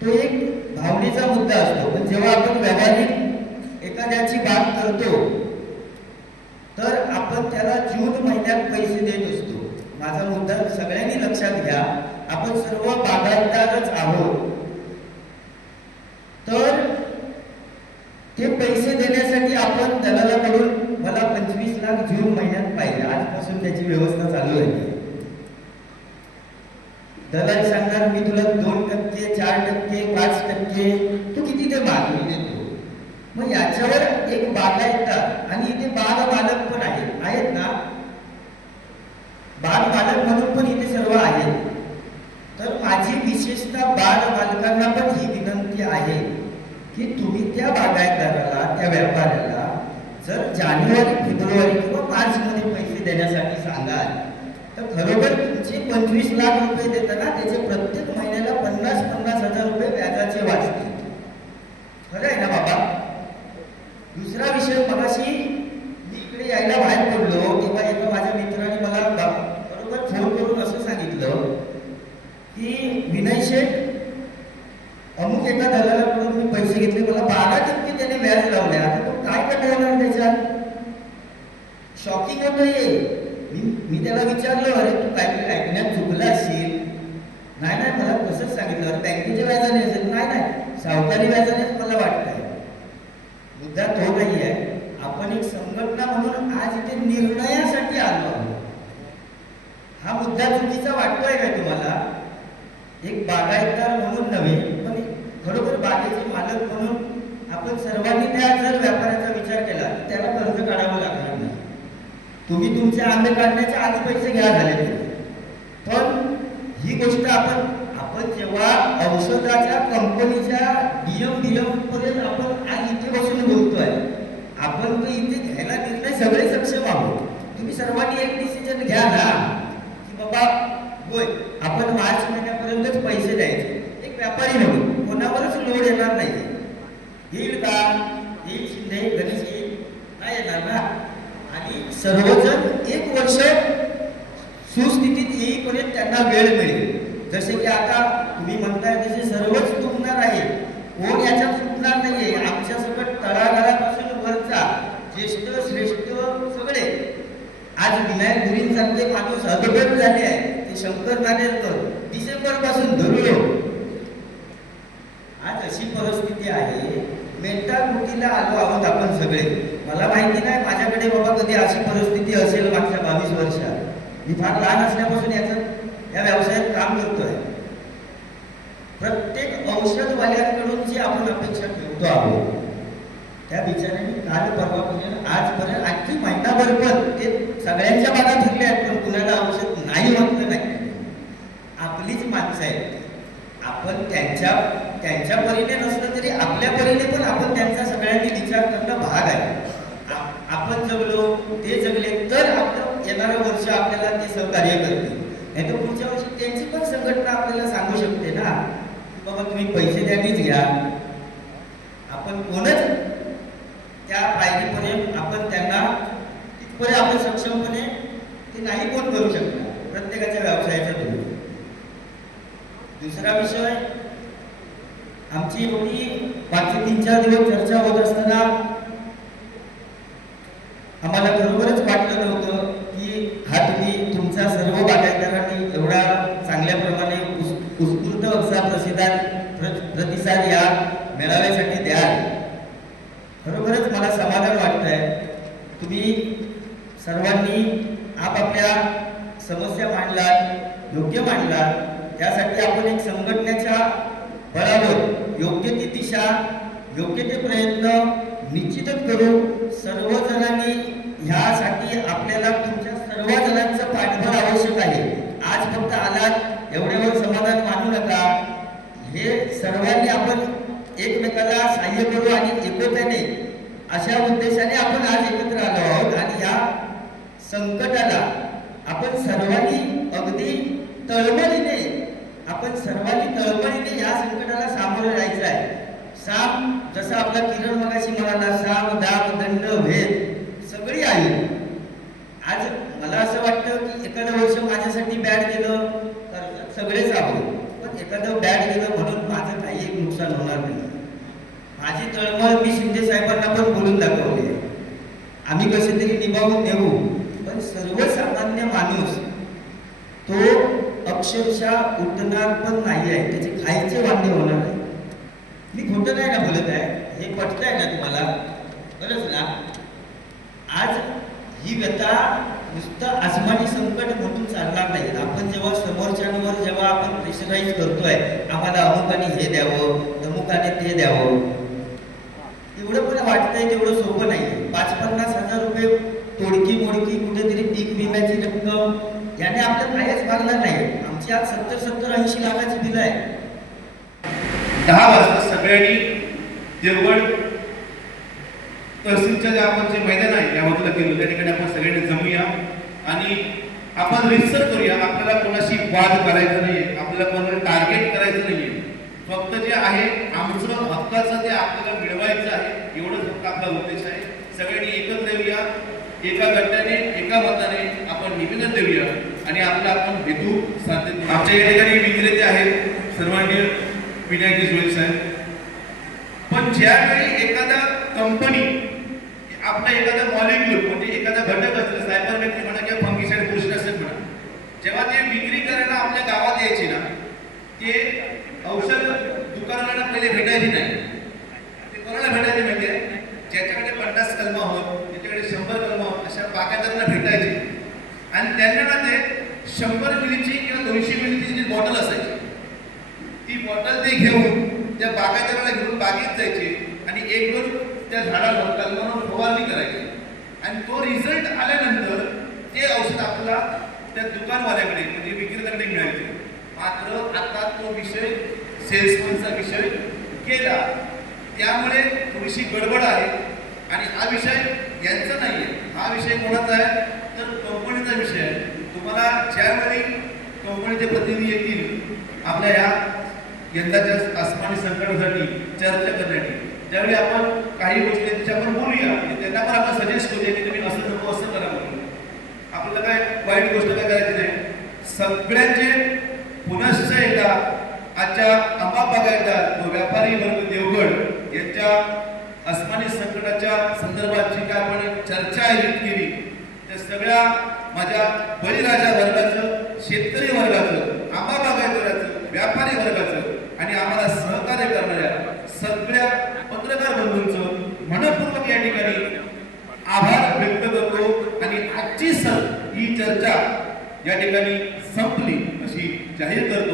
तो एक भावनेचा मुद्दा असतो, पण जेव्हा आपण व्यावहारिक एखाद्याची बाग करतो तर आपण त्याला जून महिन्यात पैसे देत असतो. माझा मुद्दा सगळ्यांनी लक्षात घ्या, आपण सर्व बागायतदारच आहोत. तर ते पैसे देण्यासाठी आपण दलालाकडून मला 25 लाख जून महिन्यात पाहिजे, आजपासून त्याची व्यवस्था चालू आहे. दलाल सांगणार मी तुला 2%, 4%, 5%, तू किती ते माग मी देतो. मग याच्यावर एक बागायतदार आणि इथे बाग मालक पण आहेत ना, बाग मालक म्हणून पण इथे सर्व आहेत. तर माझी विशेषतः बाग मालकांना पण ही विनंती आहे की तुम्ही त्या बागायतदाराला, त्या व्यापाऱ्याला जर जानेवारी, फेब्रुवारी किंवा मार्चमध्ये पैसे देण्यासाठी सांगाल तर खरोखर तुमचे 25 लाख रुपये देताना त्याचे प्रत्येक महिन्याला 50-50 हजार रुपये व्याजाचे वाचतील. खरं आहे ना बाबा? दुसरा विषय, मगाशी मी इकडे यायला बाहेर पडलो तेव्हा एका माझ्या मित्राने मला बरोबर फोन करून असं सांगितलं की विनय शेठ, अमुक एका दलालाकडून मी पैसे घेतले, मला 12% त्याने व्याज लावले, आता तो काय कटवणार त्याच्यात? शॉकिंग होतं हे. मी त्याला विचारलं, अरे तू काहीतरी ऐकण्यात चुकला असेल. नाही मला तसंच सांगितलं, अरे बँकेच्या व्याजाने असेल. नाही सावकारी व्याजानेच मला वाटतंय. मुद्दा तो नाही आहे. आपण एक संघटना म्हणून आज इथे निर्णयासाठी आलो आहोत. हा मुद्दा चुकीचा वाटतोय का तुम्हाला? एक बागायतदार म्हणून नव्हे, पण खरोखर बागेचे मालक म्हणून आपण सर्वांनी त्या जर व्यापाराचा विचार केला तर त्याला कर्ज काढावं लागणार नाही. तुम्ही तुमचे आंबे काढण्याचे आधी पैसे घ्या झाले, पण ही गोष्ट आपण जेव्हा औषधाच्या कंपनीच्या डीएम पर्यंत आपण आज इथे बसून बोलतोय, आपण तर इथे घ्यायला निर्णय सगळे सक्षम आहोत. तुम्ही सर्वांनी एक डिसिजन घ्या ना की बाबा होय आपण मार्च महिन्यापर्यंतच पैसे द्यायचे. एक व्यापारी म्हणून कोणावरच लोड येणार नाही. येईल का? येईल शिंदे, गणेश येईल, नाही येणार ना. आणि सर्वजण 1 वर्ष सुस्थितीत येईपर्यंत त्यांना वेळ मिळेल. जसे की आता तुम्ही म्हणताय तसे सर्वच तुटणार आहे, कोण याच्यात सुटणार नाहीये. आमच्या सगळं तळागाळापासून वरचा ज्येष्ठ श्रेष्ठ सगळे आज विनायक गुरींसारखे माणूस हतबल झाले आहे. ते शंकर नाणेरकर डिसेंबर पासून धरलो. आज अशी परिस्थिती आहे, मेंटालिटीला आलो आहोत आपण सगळे. मला माहिती नाही माझ्याकडे बाबा कधी अशी परिस्थिती असेल मागच्या 22 वर्षात. मी फार लहान असल्यापासून या व्यवसायात काम करतोय. प्रत्येक औषधवाल्यांकडून जी आपण अपेक्षा ठेवतो आहोत त्या बिचाऱ्यांनी काल परवापर्यंत आजपर्यंत आणखी महिनाभर पण ते सगळ्यांच्या बागा फिरल्या आहेत, पण कुणाला औषध नाही म्हटलं नाही. आपलीच माणसं आहेत. आपण त्यांच्या परीने नसलं तरी आपल्या परीने पण आपण त्यांचा सगळ्यांनी विचार करणं भाग आहे. आपण जगलो, ते जगले तर आपलं येणारं वर्ष आपल्याला ते सहकार्य करतील. नाही तर पुढच्या वर्षी त्यांची पण संघटना आपल्याला सांगू शकते ना की बाबा तुम्ही पैसे द्यावीच घ्या. आपण कोणच त्या पायरीपर्यंत आपण त्यांना तिथपर्यंत आपण सक्षमपणे ते नाही कोण करू शकणार प्रत्येकाच्या व्यवसायाच्या तुलनेत. दुसरा विषय, आमची एवढी मागचे 3-4 दिवस चर्चा होत असताना आम्हाला बरोबरच वाटलं नव्हतं की हा तुम्ही तुमचा सर्व बागायतदारांनी एवढा चांगल्या प्रमाणे उत्स्फूर्त असा प्रतिसाद या मेळाव्यासाठी द्याल. खरोखरच मला समाधान वाटतंय. तुम्ही सर्वांनी आपापल्या समस्या मांडलात, योग्य मांडलात. त्यासाठी आपण एक संघटनेच्या बळावर योग्य ती दिशा, योग्य ते प्रयत्न निश्चितच करू. सर्वजणांनी ह्यासाठी आपल्याला तुमच्या सर्व जणांचं पाठबळ आवश्यक आहे. आज फक्त आलात एवढ्यावर समाधान मानू नका. हे सर्वांनी आपण एकमेकाला सहाय्य करू आणि एकोप्याने अशा उद्देशाने आपण आज एकत्र आलो आहोत. आणि या संकटाला आपण सर्वांनी अगदी तळमळीने या संकटाला सामोरं जायचं आहे. साम जसं आपला किरण मगाशी म्हणाला, साम दाम दंड भेद सगळी आहे. आज मला असं वाटतं की एखादं वर्ष माझ्यासाठी बॅड गेलं तर सगळेच आहोत, पण एखादं बॅड गेलं म्हणून माझं काही नुकसान होणार नाही. माझी तळमळ मी शिंदे साहेबांना पण बोलून दाखवली. आम्ही कसे तरी निभावून नेऊ, पण सर्वसामान्य माणूस तो अक्षरशः उठणार पण नाही आहे. त्याचे खायचे वांदे होणार नाही. मी खोटं नाही ना बोलत आहे, हे पटत आहे ना तुम्हाला? बरंच ना. आज ही व्यथा नुसतं आसमानी संकट म्हणून चालणार नाही. आपण जेव्हा समोरच्यांवर जेव्हा आपण प्रेशराईज करतोय, आम्हाला अमुकाने हे द्यावं, अमुकाने ते द्यावं, एवढं पण वाटतंय तेवढं सोपं नाही. 5-50 हजार रुपये तोडकी मोडकी कुठेतरी पीक विम्याची रक्कम याने आपलं काहीच भागणार नाही. आमची आज 70-80 लाखाची बिल आहे. 10 वाजता सगळ्यांनी देवगड तहसीलच्या जे आपण जे मैदान आहे या बाजूला गेलो, त्या ठिकाणी आपण सगळ्यांनी जमूया आणि आपण रिसर्च करूया. आपल्याला कोणाशी वाद करायचा नाहीये, आपल्याला कोणाला टार्गेट करायचं नाहीये. फक्त जे आहे आमचं हक्काचं ते आपल्याला मिळवायचं आहे, एवढंच फक्त आपला उद्देश आहे. सगळ्यांनी एकत्र येऊया, एका गटाने एका मताने आपण निवेदन देऊया आणि आपला आपण हेतू साध्य करू. आमच्या या ठिकाणी विक्रेते आहेत सर्वांनी विनायक जोळे साहेब. पण ज्यावेळी एखादा कंपनी आपला एखादा मॉलिक्यूल म्हणजे एखादा घटक असेल, सायबर व्यक्ती म्हणा किंवा फंगिसाइड पोषण असेल म्हणा, जेव्हा ते विक्री करायला आपल्या गावात यायची ना, ते औषध दुकानाला पहिले भेटायची नाही. ते कोणाला भेटायचे माहिती आहे? ज्याच्याकडे 50 कलमा होत, ज्याच्याकडे 100 कलमा होत, अशा बागायतदारांना भेटायचे आणि त्यांना ना ते 100 मिलीची किंवा 200 मिलीची जी बॉटल असायची, ती बॉटल ते घेऊन त्या बागायतदाराला घेऊन बागेत जायचे आणि 1-2 त्या झाडावर कलमावर फवारणी करायची आणि तो रिझल्ट आल्यानंतर ते औषध आपल्याला त्या दुकानवाल्याकडे म्हणजे विक्रेत्याकडे मिळायचे. मात्र आता तो विषय सेल्समनचा विषय गेला. त्यामुळे थोडीशी गडबड आहे आणि हा विषय यांचा नाही आहे. हा विषय कोणाचा आहे तर कंपनीचा विषय आहे. तुम्हाला ज्यावेळी कंपनीचे प्रतिनिधी येतील आपल्या या यंदाच्या आसमानी संकटासाठी चर्चा करण्यासाठी, त्यावेळी आपण काही गोष्टी त्याच्या आपण बोलूया, त्यांना पण आपण सजेस्ट करूया की तुम्ही असं नको असं करा म्हणून. आपल्याला काय वाईट गोष्ट काय करायची नाही. सगळ्यांचे पुनश्च एकदा आजच्या आंबा बागायतदार व व्यापारी वर्ग देवगड यांच्या आसमानी संकटाच्या संदर्भात जी काय आपण चर्चा आयोजित केली, त्या सगळ्या माझ्या बळीराजा वर्गाचं, शेतकरी वर्गाचं, आंबा बागायतदाराचं, व्यापारी वर्गाचं आणि आम्हाला सहकार्य करणाऱ्या सगळ्या पत्रकार बंधूंचं मनपूर्वक या ठिकाणी आभार व्यक्त करतो आणि आजची ही चर्चा या ठिकाणी संपली अशी जाहीर करतो.